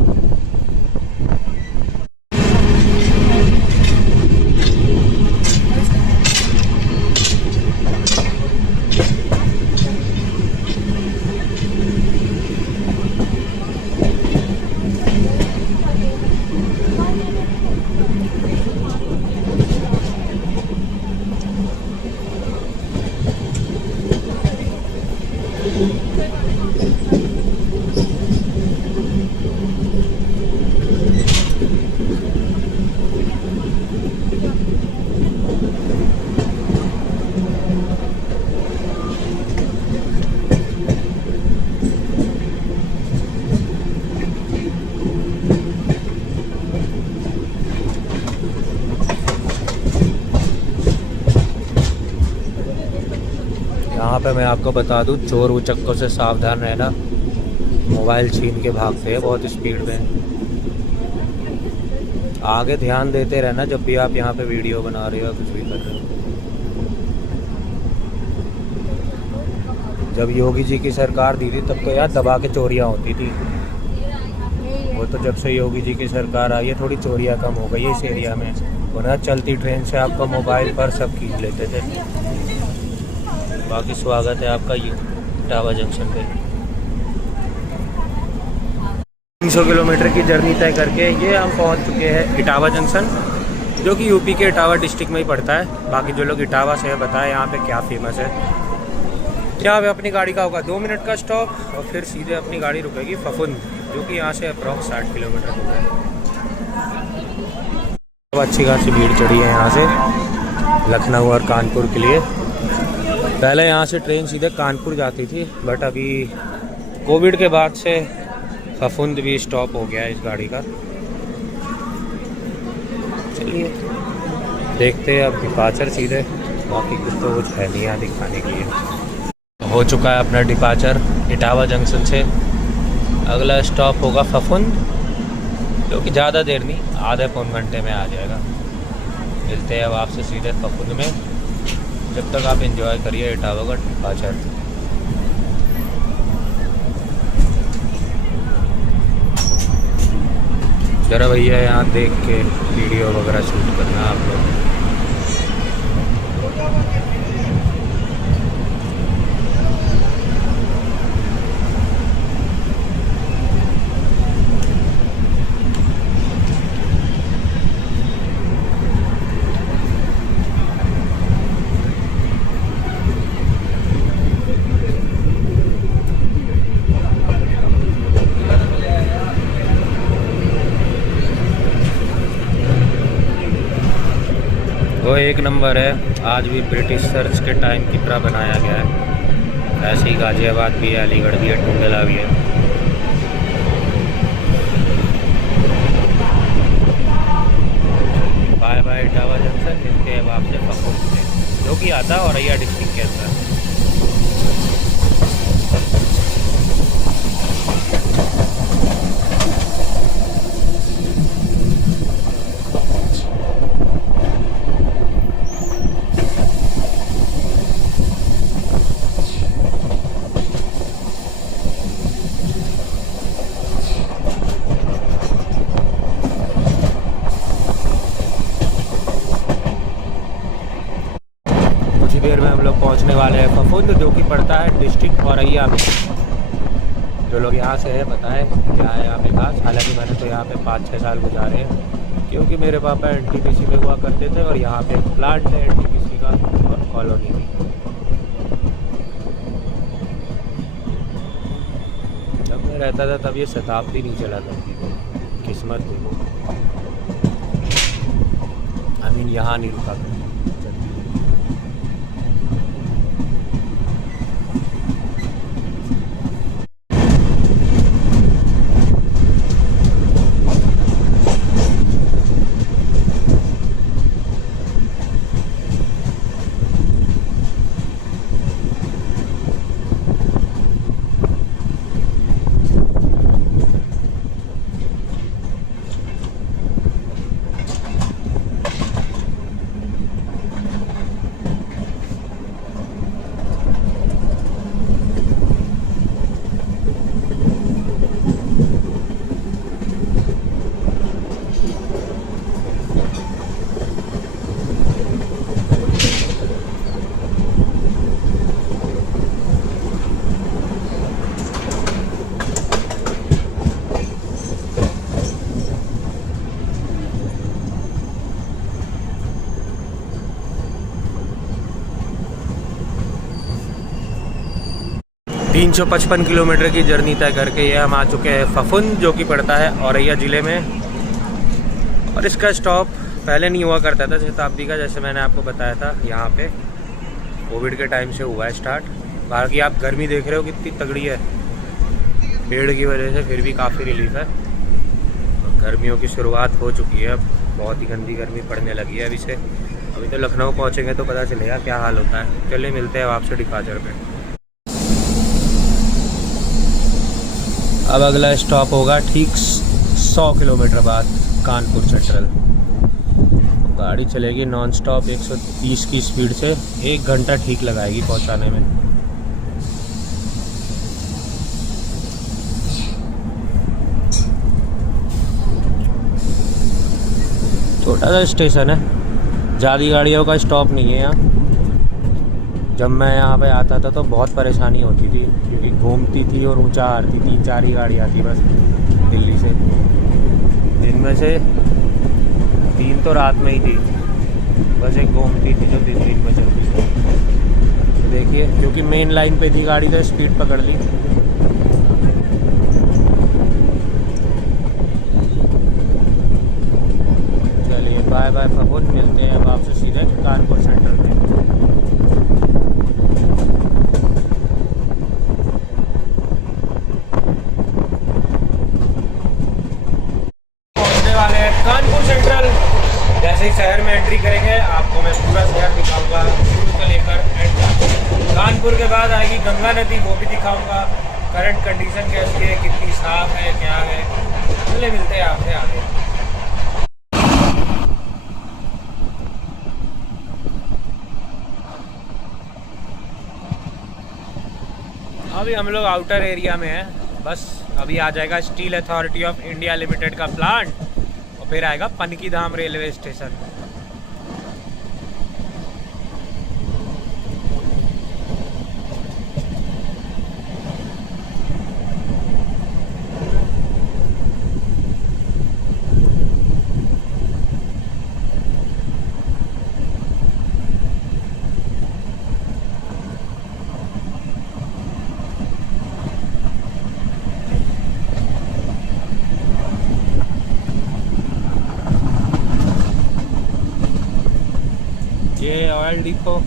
यहाँ पे मैं आपको बता दूँ, चोर उचक्कों से सावधान रहना, मोबाइल छीन के भागते हैं बहुत स्पीड में। आगे ध्यान देते रहना जब भी आप यहाँ पे वीडियो बना रहे हो, कुछ भी कर रहे हो। जब योगी जी की सरकार दी थी तब तो यार दबा के चोरियाँ होती थी। वो तो जब से योगी जी की सरकार आई है थोड़ी चोरियाँ कम हो गई है इस एरिया में, वरना चलती ट्रेन से आपका मोबाइल पर सब खींच लेते थे। बाकी स्वागत है आपका इटावा जंक्शन पे। 300 किलोमीटर की जर्नी तय करके ये हम पहुंच चुके हैं इटावा जंक्शन, जो कि यूपी के इटावा डिस्ट्रिक्ट में ही पड़ता है। बाकी जो लोग इटावा से है बताएं यहाँ पे क्या फेमस है। यहाँ पे अपनी गाड़ी का होगा 2 मिनट का स्टॉप और फिर सीधे अपनी गाड़ी रुकेगी फफुंद, जो कि यहाँ से अप्रॉक्स 60 किलोमीटर दूर है। तो अच्छी खासी भीड़ चढ़ी है यहाँ से लखनऊ और कानपुर के लिए। पहले यहाँ से ट्रेन सीधे कानपुर जाती थी, बट अभी कोविड के बाद से फफुंद भी स्टॉप हो गया है इस गाड़ी का। चलिए देखते हैं अब डिपार्चर सीधे, बाकी कुछ तो कुछ है नहीं यहाँ दिखाने के लिए। हो चुका है अपना डिपार्चर इटावा जंक्शन से। अगला स्टॉप होगा फफुंद, जो कि ज़्यादा देर नहीं, आधे पौन घंटे में आ जाएगा। मिलते हैं अब आपसे सीधे फफुंद में। जब तक आप एंजॉय करिए इटावा का डिपार्चर। जरा भैया यहाँ देख के वीडियो वगैरह शूट करना आप लोग। वो एक नंबर है, आज भी ब्रिटिश सर्च के टाइम की तरह बनाया गया है। ऐसे ही गाजियाबाद भी है, अलीगढ़ भी है, टुंडला भी है। Bye bye Etawah junction. मिलते हैं अब आपसे फफुंद में, जो कि आता है औरैया डिस्ट्रिक्ट के अंदर। देर में हम लोग पहुंचने वाले हैं फफुंद, जो कि पड़ता है डिस्ट्रिक्ट औरैया में। जो लोग यहाँ से है बताएं क्या है यहाँ पे खास। हालांकि मैंने तो यहाँ पे 5-6 साल गुजारे हैं, क्योंकि मेरे पापा एनटीपीसी में हुआ करते थे और यहाँ पे प्लांट है एनटीपीसी का और कॉलोनी भी। जब मैं रहता था तब ये शताब्दी नहीं चला करती थी। किस्मत थी, आई मीन यहाँ नहीं रुका करती। तीन 355 किलोमीटर की जर्नी तय करके ये हम आ चुके हैं फफुंद, जो कि पड़ता है औरैया ज़िले में। और इसका स्टॉप पहले नहीं हुआ करता था शताब्दी का, जैसे मैंने आपको बताया था। यहाँ पे कोविड के टाइम से हुआ है स्टार्ट। बाकी आप गर्मी देख रहे हो कितनी तगड़ी है, पेड़ की वजह से फिर भी काफ़ी रिलीफ है। गर्मियों की शुरुआत हो चुकी है, अब बहुत ही गंदी गर्मी पड़ने लगी है अभी से। अभी तो लखनऊ पहुँचेंगे तो पता चलेगा क्या हाल होता है। चलिए मिलते हैं आपसे डिपार्चर पे। अब अगला स्टॉप होगा ठीक 100 किलोमीटर बाद कानपुर सेंट्रल। गाड़ी चलेगी नॉन स्टॉप 130 की स्पीड से, 1 घंटा ठीक लगाएगी पहुंचाने में। छोटा सा स्टेशन है, ज़्यादा गाड़ियों का स्टॉप नहीं है यहाँ। जब मैं यहाँ पे आता था तो बहुत परेशानी होती थी क्योंकि घूमती थी और ऊंचा हारती, 3-4 ही गाड़ी आती बस दिल्ली से, जिनमें से 3 तो रात में ही थी, बस एक घूमती थी जो दिन में चलती थी। तो देखिए क्योंकि मेन लाइन पे थी गाड़ी तो स्पीड पकड़ ली। चलिए बाय बाय फफून, मिलते हैं अब आपसे सीधे कानपुर सेंट्रल में। वाले हैं कानपुर सेंट्रल। जैसे ही शहर में एंट्री करेंगे आपको मैं पूरा शहर दिखाऊंगा शुरू से लेकर एंड तक। कानपुर के बाद आएगी गंगा नदी, वो भी दिखाऊंगा। करंट कंडीशन कैसी है, कितनी साफ है, क्या है। चलिए मिलते हैं आपसे आगे। अभी हम लोग आउटर एरिया में हैं, बस अभी आ जाएगा steel authority of India limited का प्लांट और फिर आएगा पनकीधाम रेलवे स्टेशन। ये ऑयल डिपो।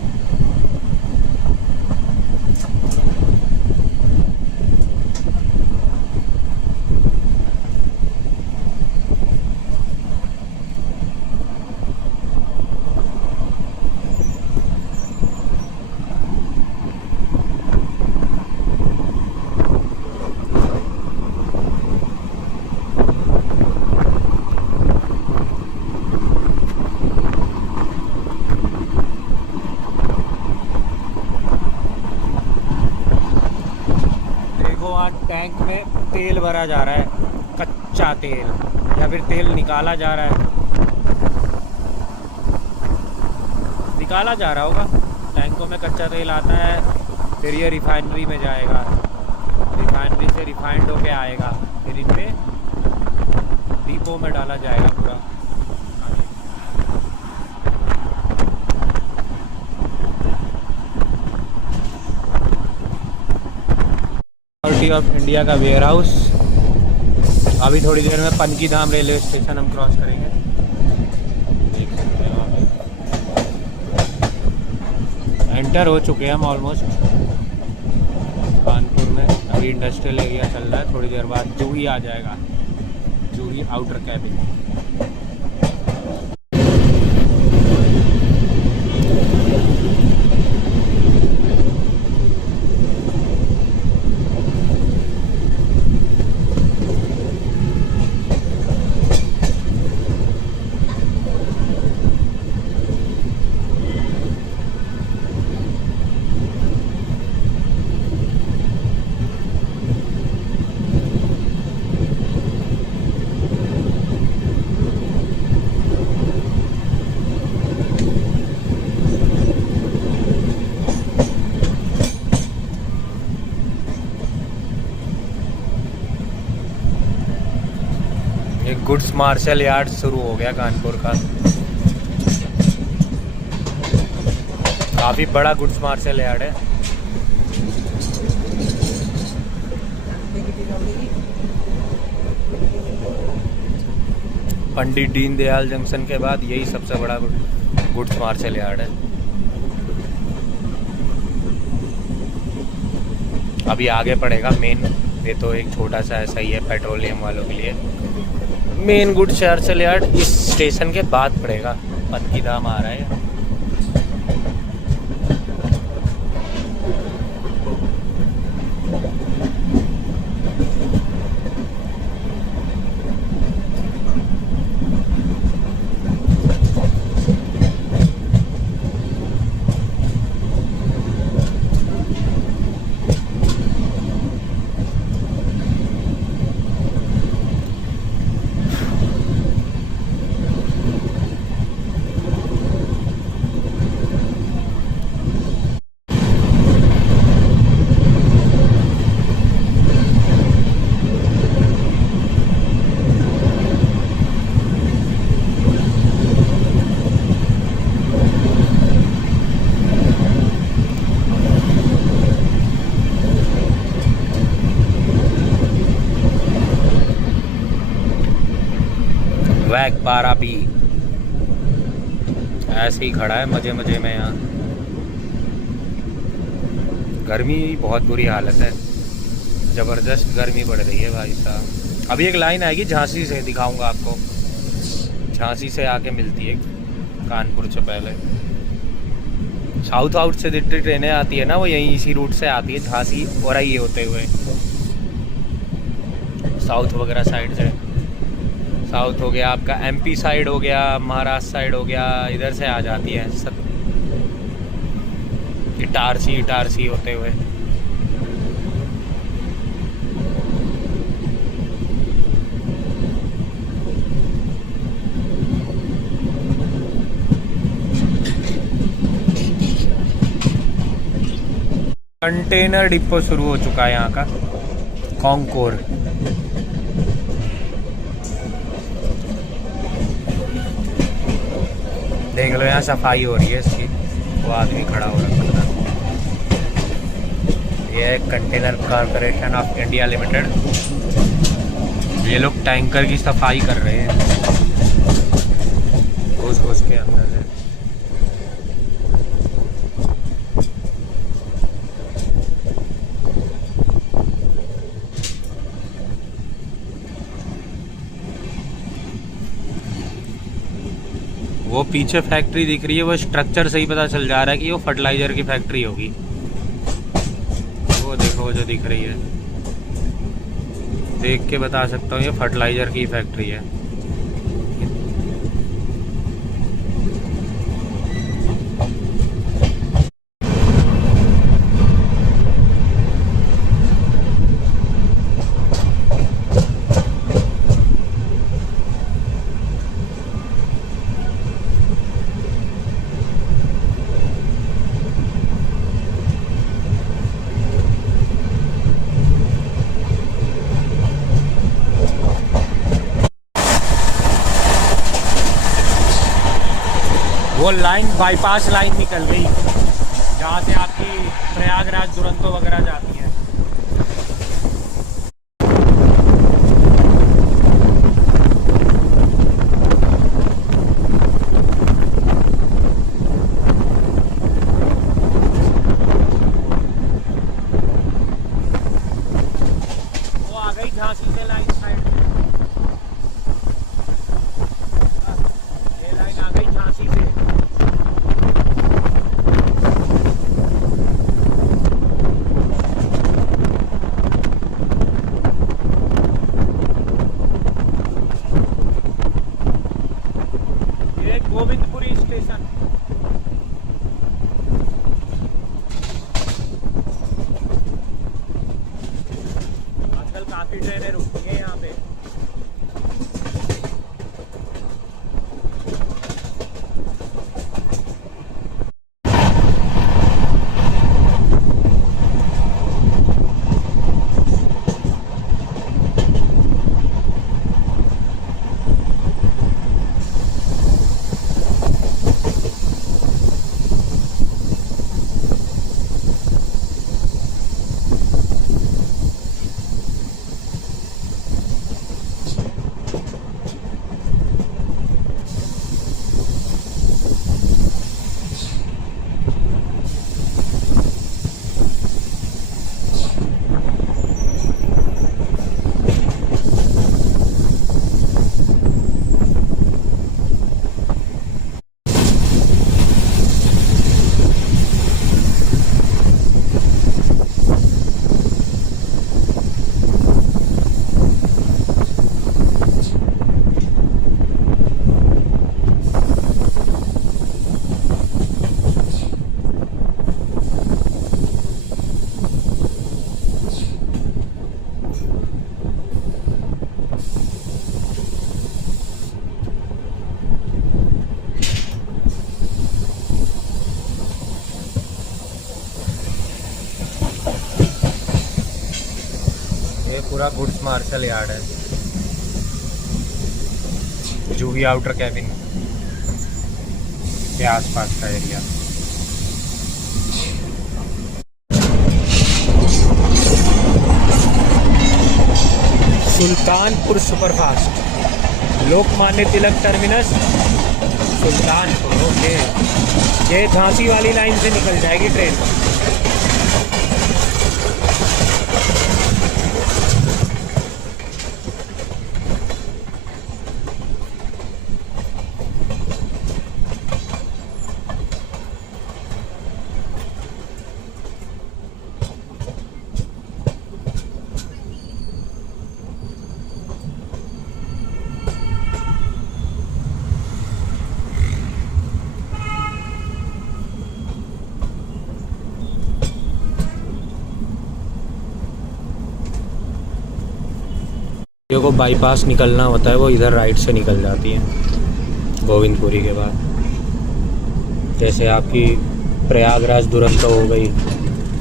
टैंक में तेल भरा जा रहा है, कच्चा तेल, या फिर तेल निकाला जा रहा है, निकाला जा रहा होगा। टैंकों में कच्चा तेल आता है, फिर ये रिफाइनरी में जाएगा, रिफाइनरी से रिफाइंड होके आएगा, फिर इनमें डिपो में डाला जाएगा पूरा। अथॉरिटी ऑफ इंडिया का वेयर हाउस। अभी थोड़ी देर में पनकीधाम रेलवे स्टेशन हम क्रॉस करेंगे, देख सकते हैं वहाँ पे एंटर हो चुके हैं हम ऑलमोस्ट कानपुर में। अभी इंडस्ट्रियल एरिया चल रहा है, थोड़ी देर बाद जूही आ जाएगा, Juhi outer cabin. Goods marshal yard शुरू हो गया कानपुर का। काफ़ी बड़ा गुड्स मार्शल यार्ड है। पंडित दीनदयाल जंक्शन के बाद यही सबसे बड़ा गुड्स मार्शल यार्ड है। अभी आगे पड़ेगा मेन, ये तो एक छोटा सा ऐसा ही है पेट्रोलियम वालों के लिए। मेन गुड्स मार्शल यार्ड इस स्टेशन के बाद पड़ेगा, पनकीधाम आ रहा है। फ्लैग पारा भी ऐसे ही खड़ा है मजे मजे में यहाँ। गर्मी बहुत बुरी हालत है, ज़बरदस्त गर्मी पड़ रही है भाई साहब। अभी एक लाइन आएगी झांसी से, दिखाऊंगा आपको। झांसी से आके मिलती है कानपुर से पहले। साउथ आउट से जितनी ट्रेनें आती है ना वो यहीं इसी रूट से आती है, झांसी और ये होते हुए साउथ वगैरह साइड से। साउथ हो गया आपका एमपी साइड हो गया, महाराष्ट्र साइड हो गया, इधर से आ जाती है सब इटारसी होते हुए। कंटेनर डिपो शुरू हो चुका है यहाँ का, कॉन्कोर। देख लो यहाँ सफाई हो रही है इसकी, वो आदमी खड़ा हो रखा है। ये है container corporation of India limited. ये लोग टैंकर की सफाई कर रहे हैं घुस के अंदर से। वो पीछे फैक्ट्री दिख रही है, वो स्ट्रक्चर से ही पता चल जा रहा है कि वो फर्टिलाइजर की फैक्ट्री होगी। वो देखो वो जो दिख रही है, देख के बता सकता हूँ ये फर्टिलाइजर की फैक्ट्री है। वो लाइन बाईपास लाइन निकल गई जहाँ से आपकी प्रयागराज दुरंतो वगैरह जाती है। वो आ गई झांसी से लाइन साइड, ये लाइन आ गई झांसी से। गोविंदपुरी स्टेशन। आजकल काफी ट्रेनें रुकती हैं यहाँ पे। पूरा गुड्स मार्शल यार्ड है, जूही आउटर कैबिन के आसपास का area. Sultanpur superfast Lokmanya Tilak terminus Sultanpur. Okay, ये झांसी वाली लाइन से निकल जाएगी ट्रेन। को बाईपास निकलना होता है, वो इधर राइट से निकल जाती है गोविंदपुरी के बाद। जैसे आपकी प्रयागराज दुरंतो हो गई,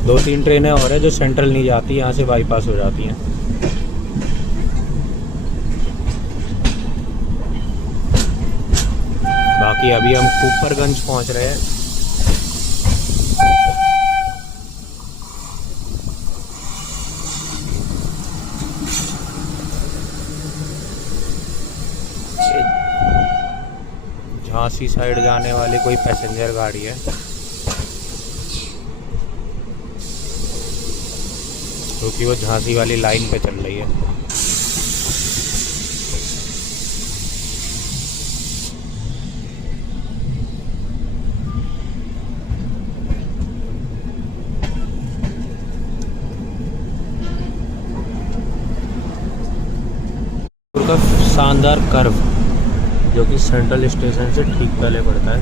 2-3 ट्रेनें और है जो सेंट्रल नहीं जाती, यहाँ से बाईपास हो जाती हैं। बाकी अभी हम कुपरगंज पहुँच रहे हैं। झांसी साइड जाने वाली कोई पैसेंजर गाड़ी है, क्योंकि वो झांसी वाली लाइन पे चल रही है। का शानदार कर्व जो कि सेंट्रल स्टेशन से ठीक पहले पड़ता है,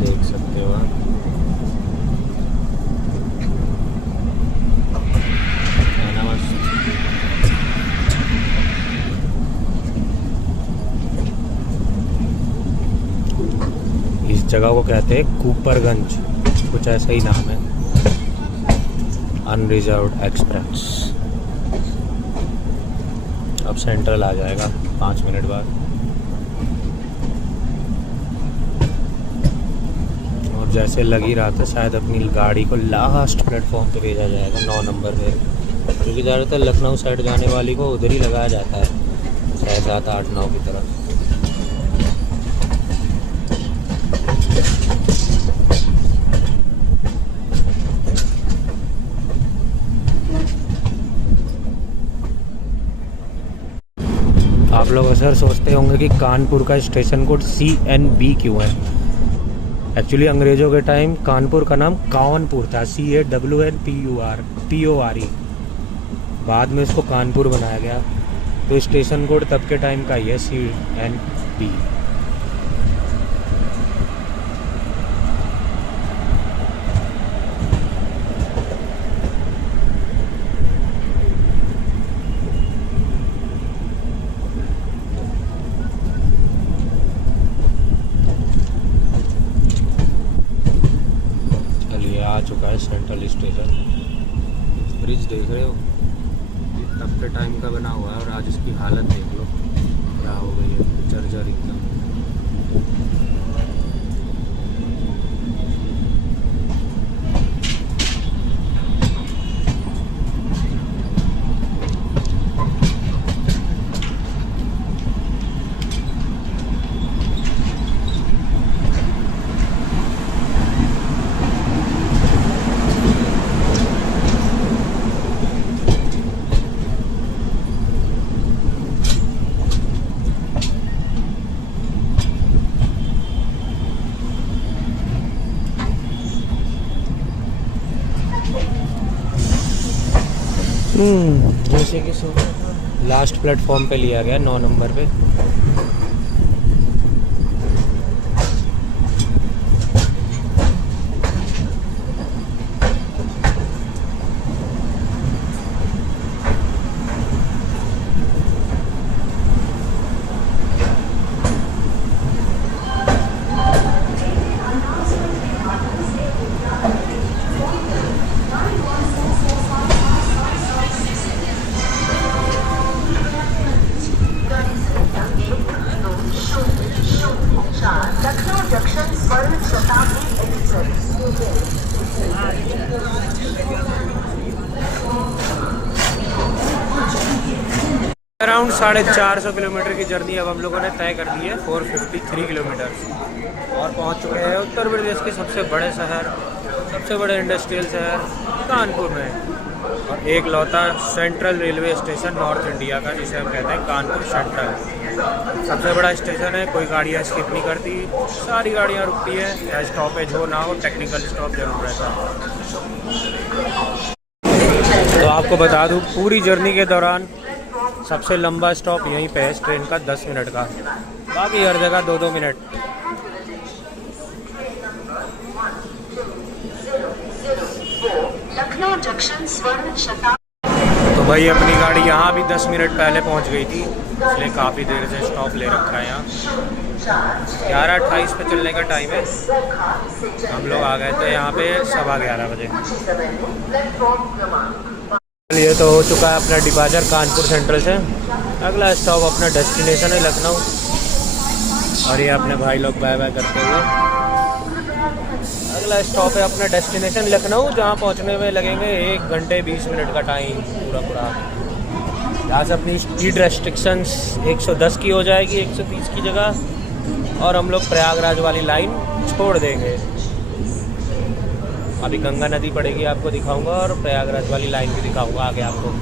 देख सकते हो आप। इस जगह को कहते हैं कुपरगंज, कुछ ऐसा ही नाम है। अनरिजर्व्ड एक्सप्रेस अब सेंट्रल आ जाएगा 5 मिनट बाद। और जैसे लग ही रहा था शायद अपनी गाड़ी को लास्ट प्लेटफॉर्म पे भेजा जाएगा 9 नंबर पे, क्योंकि ज़्यादातर लखनऊ साइड जाने वाली को उधर ही लगाया जाता है 6, 7, 8, 9 की तरफ। आप लोग अक्सर सोचते होंगे कि कानपुर का स्टेशन कोड CNB क्यों है। एक्चुअली अंग्रेज़ों के टाइम कानपुर का नाम कानपुर था, CAWNPUR। बाद में इसको कानपुर बनाया गया, तो स्टेशन कोड तब के टाइम का ही है CNB। आ चुका है सेंट्रल स्टेशन। ब्रिज देख रहे हो, ये तब के टाइम का बना हुआ है, और आज इसकी हालत देख लो क्या हो गई है, जर्जर एकदम। जैसे कि लास्ट प्लेटफॉर्म पे लिया गया 9 नंबर पे। करीब 450 किलोमीटर की जर्नी अब हम लोगों ने तय कर दी है, 453 किलोमीटर, और पहुंच चुके हैं उत्तर प्रदेश के सबसे बड़े शहर, सबसे बड़े इंडस्ट्रियल शहर कानपुर में, और एक लौता central railway station North India का, जिसे हम कहते हैं कानपुर सेंट्रल। सबसे बड़ा स्टेशन है, कोई गाड़ियाँ स्किप नहीं करती, सारी गाड़ियाँ रुकती है, चाहे स्टॉपेज हो ना हो, टेक्निकल स्टॉप जरूर रहता है। तो आपको बता दूँ, पूरी जर्नी के दौरान सबसे लंबा स्टॉप यहीं पे है ट्रेन का, 10 मिनट का, बाकी हर जगह 2-2 मिनट। लखनऊ जंक्शन स्वर्ण शताब्दी। तो भाई अपनी गाड़ी यहाँ भी 10 मिनट पहले पहुँच गई थी, इसलिए काफ़ी देर से स्टॉप ले रखा है यहाँ। 11:28 पे चलने का टाइम है, हम लोग आ गए थे यहाँ पे 11:15 बजे। ये तो हो चुका है अपना डिपार्चर कानपुर सेंट्रल से। अगला स्टॉप अपना डेस्टिनेशन है लखनऊ, और ये अपने भाई लोग बाय बाय करते हुए। अगला स्टॉप है अपना डेस्टिनेशन लखनऊ, जहाँ पहुँचने में लगेंगे 1 घंटे 20 मिनट का टाइम पूरा। यहाँ से अपनी स्पीड रेस्ट्रिक्शंस 110 की हो जाएगी 130 की जगह, और हम लोग प्रयागराज वाली लाइन छोड़ देंगे। अभी गंगा नदी पड़ेगी, आपको दिखाऊंगा, और प्रयागराज वाली लाइन भी दिखाऊंगा आगे आपको।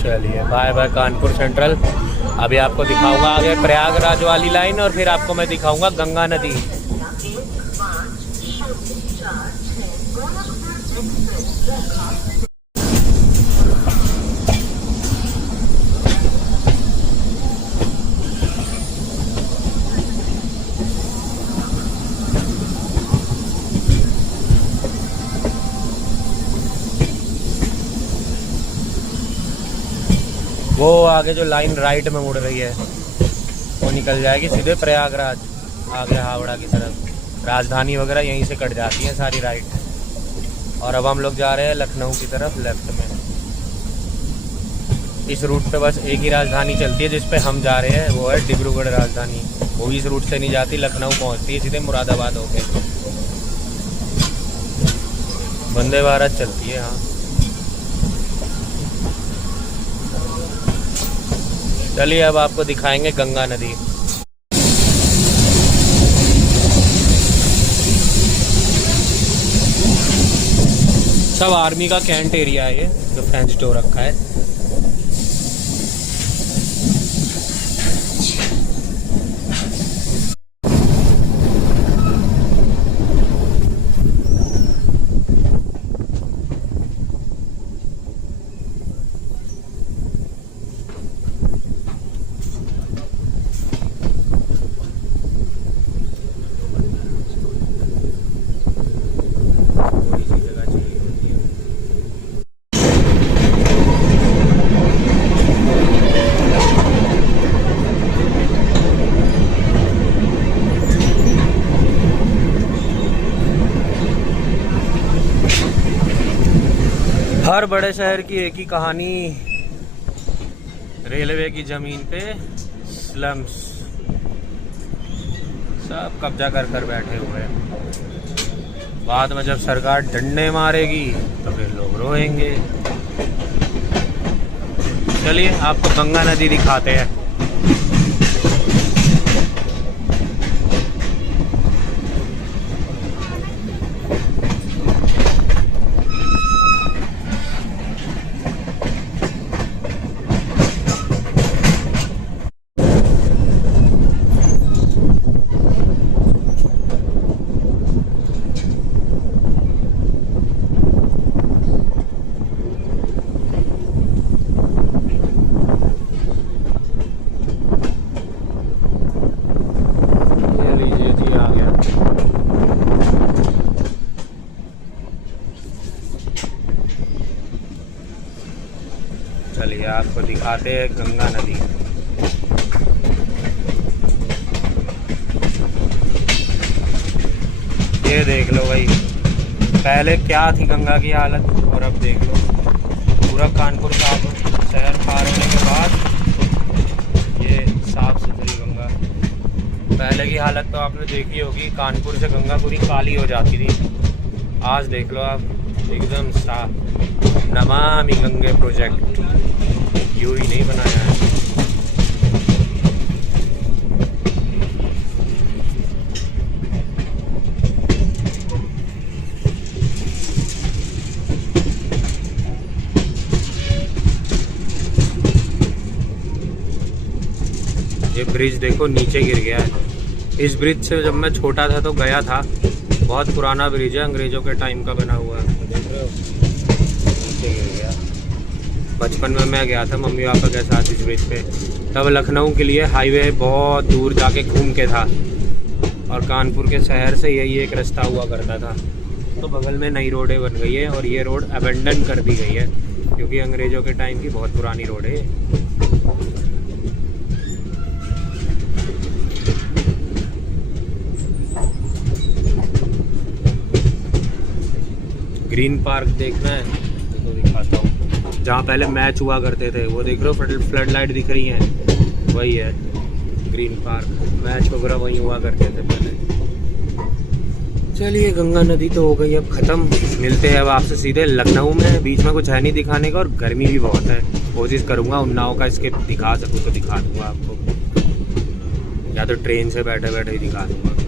चलिए बाय बाय कानपुर सेंट्रल। अभी आपको दिखाऊंगा आगे प्रयागराज वाली लाइन, और फिर आपको मैं दिखाऊंगा गंगा नदी। वो आगे जो लाइन राइट में मुड़ रही है वो निकल जाएगी सीधे प्रयागराज, आगे हावड़ा की तरफ। राजधानी वगैरह यहीं से कट जाती है सारी राइट। और अब हम लोग जा रहे हैं लखनऊ की तरफ लेफ्ट में। इस रूट पे बस एक ही राजधानी चलती है जिस पे हम जा रहे हैं, वो है डिब्रूगढ़ राजधानी। वो भी इस रूट से नहीं जाती, लखनऊ पहुंचती है सीधे मुरादाबाद होके। वंदे भारत चलती है। हाँ चलिए अब आपको दिखाएंगे गंगा नदी। सब आर्मी का कैंट एरिया है ये, जो फेंस डोर रखा है। हर बड़े शहर की एक ही कहानी, रेलवे की जमीन पे स्लम्स, सब कब्जा कर कर बैठे हुए हैं। बाद में जब सरकार डंडे मारेगी तो फिर लोग रोएंगे। चलिए आपको गंगा नदी दिखाते हैं। चलिए आपको दिखाते हैं गंगा नदी। ये देख लो भाई, पहले क्या थी गंगा की हालत और अब देख लो। पूरा कानपुर शहर पार होने के बाद ये साफ सुथरी गंगा। पहले की हालत तो आपने देखी होगी, कानपुर से गंगा पूरी काली हो जाती थी। आज देख लो आप, एकदम साफ। नमामि गंगे प्रोजेक्ट यूं ही नहीं बनाया है। ये ब्रिज देखो नीचे गिर गया है। इस ब्रिज से जब मैं छोटा था तो गया था। बहुत पुराना ब्रिज है, अंग्रेज़ों के टाइम का बना हुआ है। देख रहे हो, नीचे गिर गया। बचपन में मैं गया था मम्मी पापा के साथ इस ब्रिज पे। तब लखनऊ के लिए हाईवे बहुत दूर जाके घूम के था और कानपुर के शहर से यही एक रास्ता हुआ करता था। तो बगल में नई रोडें बन गई है और ये रोड अबेंडन कर दी गई है क्योंकि अंग्रेज़ों के टाइम की बहुत पुरानी रोड है। ग्रीन पार्क देखना है तो दिखाता हूँ। जहाँ पहले मैच हुआ करते थे वो देख रहे हो, फ्लड लाइट दिख रही हैं, वही है ग्रीन पार्क। मैच वगैरह वहीं हुआ करते थे पहले। चलिए गंगा नदी तो हो गई अब ख़त्म। मिलते हैं अब आपसे सीधे लखनऊ में। बीच में कुछ है नहीं दिखाने का और गर्मी भी बहुत है। कोशिश करूँगा उन्नाव का स्केप दिखा सकूँ तो दिखा दूँगा आपको, या तो ट्रेन से बैठे बैठे ही दिखा दूँगा।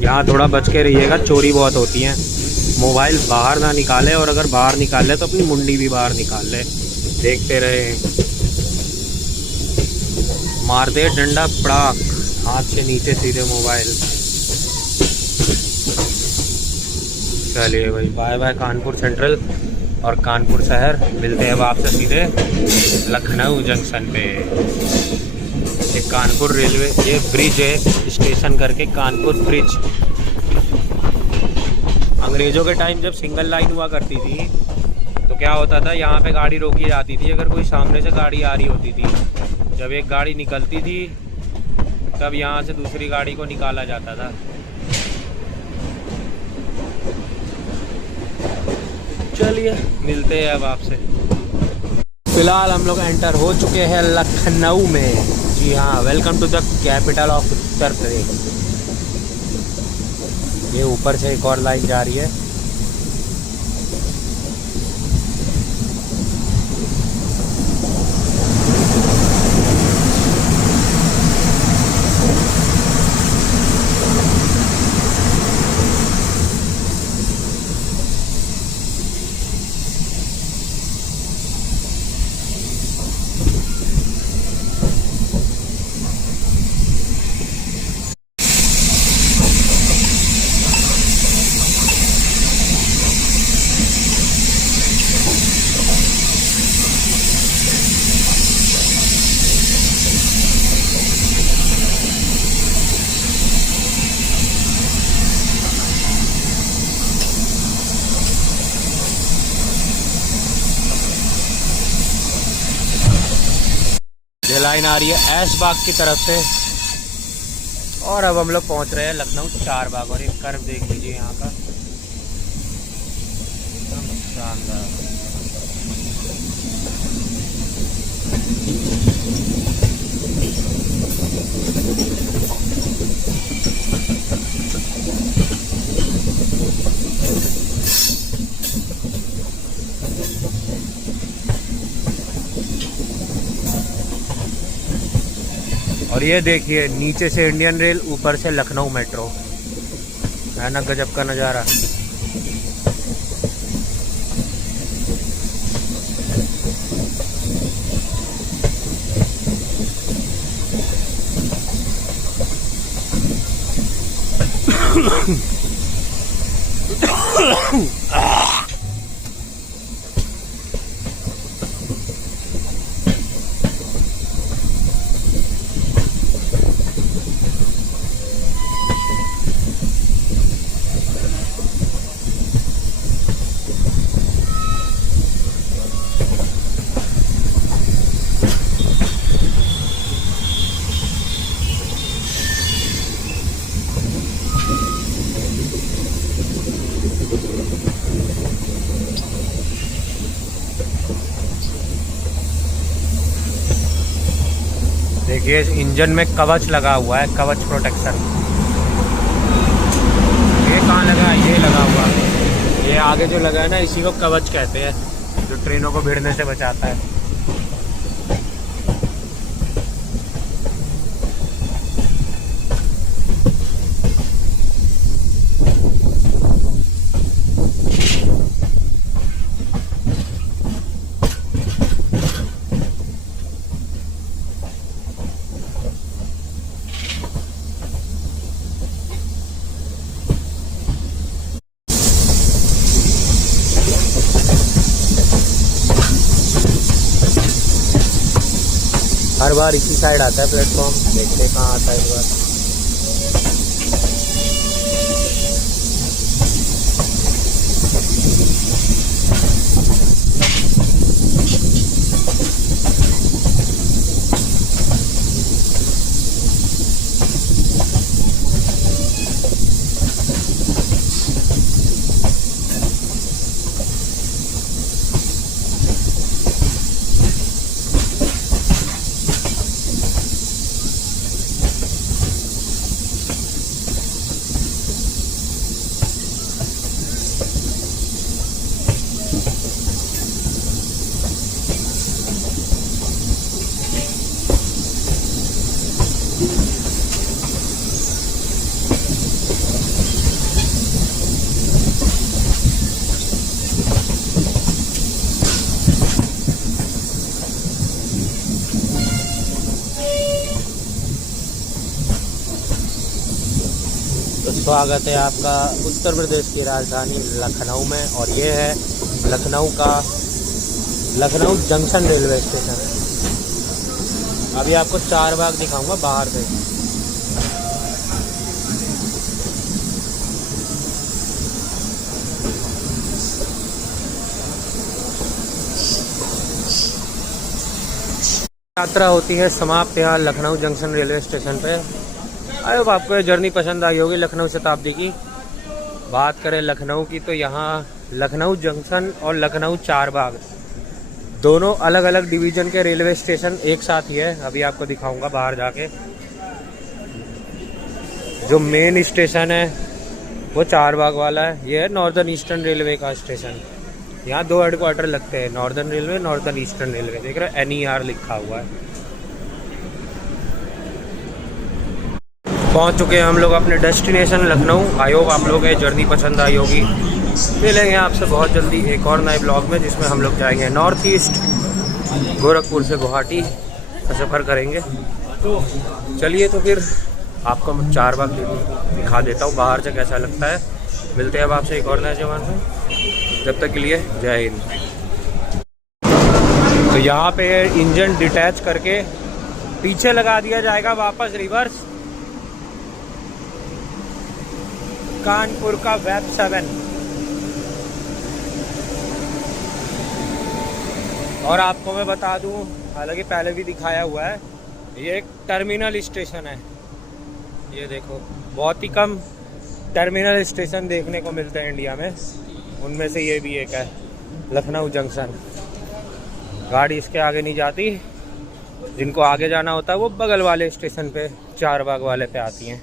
यहाँ थोड़ा बच के रहिएगा, चोरी बहुत होती है। मोबाइल बाहर ना निकाले और अगर बाहर निकाले तो अपनी मुंडी भी बाहर निकाल ले। देखते रहे, मारते डंडा पड़ाक, हाथ से नीचे सीधे मोबाइल। चलिए भाई, बाय बाय कानपुर सेंट्रल और कानपुर शहर। मिलते हैं अब आपसे सीधे लखनऊ जंक्शन पे। ये कानपुर रेलवे, ये ब्रिज है स्टेशन करके, कानपुर ब्रिज। अंग्रेज़ों के टाइम जब सिंगल लाइन हुआ करती थी तो क्या होता था, यहाँ पे गाड़ी रोकी जाती थी अगर कोई सामने से गाड़ी आ रही होती थी। जब एक गाड़ी निकलती थी तब यहाँ से दूसरी गाड़ी को निकाला जाता था। चलिए मिलते हैं अब आपसे। फिलहाल हम लोग एंटर हो चुके हैं लखनऊ में। जी हाँ, welcome to the capital of Uttar Pradesh. ये ऊपर से एक और लाइन जा रही है। ये लाइन आ रही है ऐश बाग की तरफ से और अब हम लोग पहुंच रहे हैं लखनऊ चार बाग। और एक कर्व देख लीजिए यहाँ का, एकदम शानदार। और ये देखिए नीचे से इंडियन रेल, ऊपर से लखनऊ मेट्रो। है ना गजब का नज़ारा। ये इंजन में कवच लगा हुआ है, कवच प्रोटेक्शन। ये कहाँ लगा है? ये लगा हुआ है। ये आगे जो लगा है ना, इसी को कवच कहते हैं, जो ट्रेनों को भिड़ने से बचाता है। हर बार इसी साइड आता है प्लेटफॉर्म, देखते हैं कहाँ आता है इस बार। तो स्वागत है आपका उत्तर प्रदेश की राजधानी लखनऊ में, और ये है लखनऊ का लखनऊ जंक्शन रेलवे स्टेशन है। अभी आपको चारबाग दिखाऊंगा बाहर से। यात्रा होती है समाप्त यहाँ लखनऊ जंक्शन रेलवे स्टेशन पे। आई होप आपको ये जर्नी पसंद आई होगी लखनऊ शताब्दी की। बात करें लखनऊ की तो यहाँ लखनऊ जंक्शन और लखनऊ चारबाग दोनों अलग अलग डिवीज़न के रेलवे स्टेशन एक साथ ही है। अभी आपको दिखाऊंगा बाहर जाके। जो मेन स्टेशन है वो चारबाग वाला है। ये है नॉर्दर्न ईस्टर्न रेलवे का स्टेशन। यहाँ दो हेडक्वार्टर लगते हैं, northern railway, northern eastern railway. देख रहे हैं NER लिखा हुआ है। पहुँच चुके हैं हम लोग अपने डेस्टिनेशन लखनऊ। आई होप आप लोगों को ये जर्नी पसंद आई होगी। मिलेंगे आपसे बहुत जल्दी एक और नए ब्लॉग में, जिसमें हम लोग जाएंगे नॉर्थ ईस्ट, गोरखपुर से गुवाहाटी का सफ़र करेंगे। तो चलिए, तो फिर आपको मैं चारबाग दिखा देता हूँ बाहर से कैसा लगता है। मिलते हैं अब आपसे एक और नए जवान में। जब तक के लिए जय हिंद। तो यहाँ पे इंजन डिटैच करके पीछे लगा दिया जाएगा वापस रिवर्स। कानपुर का वेब 7। और आपको मैं बता दूं, हालांकि पहले भी दिखाया हुआ है, ये एक टर्मिनल स्टेशन है। ये देखो, बहुत ही कम टर्मिनल स्टेशन देखने को मिलते हैं इंडिया में, उनमें से ये भी एक है लखनऊ जंक्शन। गाड़ी इसके आगे नहीं जाती, जिनको आगे जाना होता है वो बगल वाले स्टेशन पे, चारबाग वाले पे आती हैं।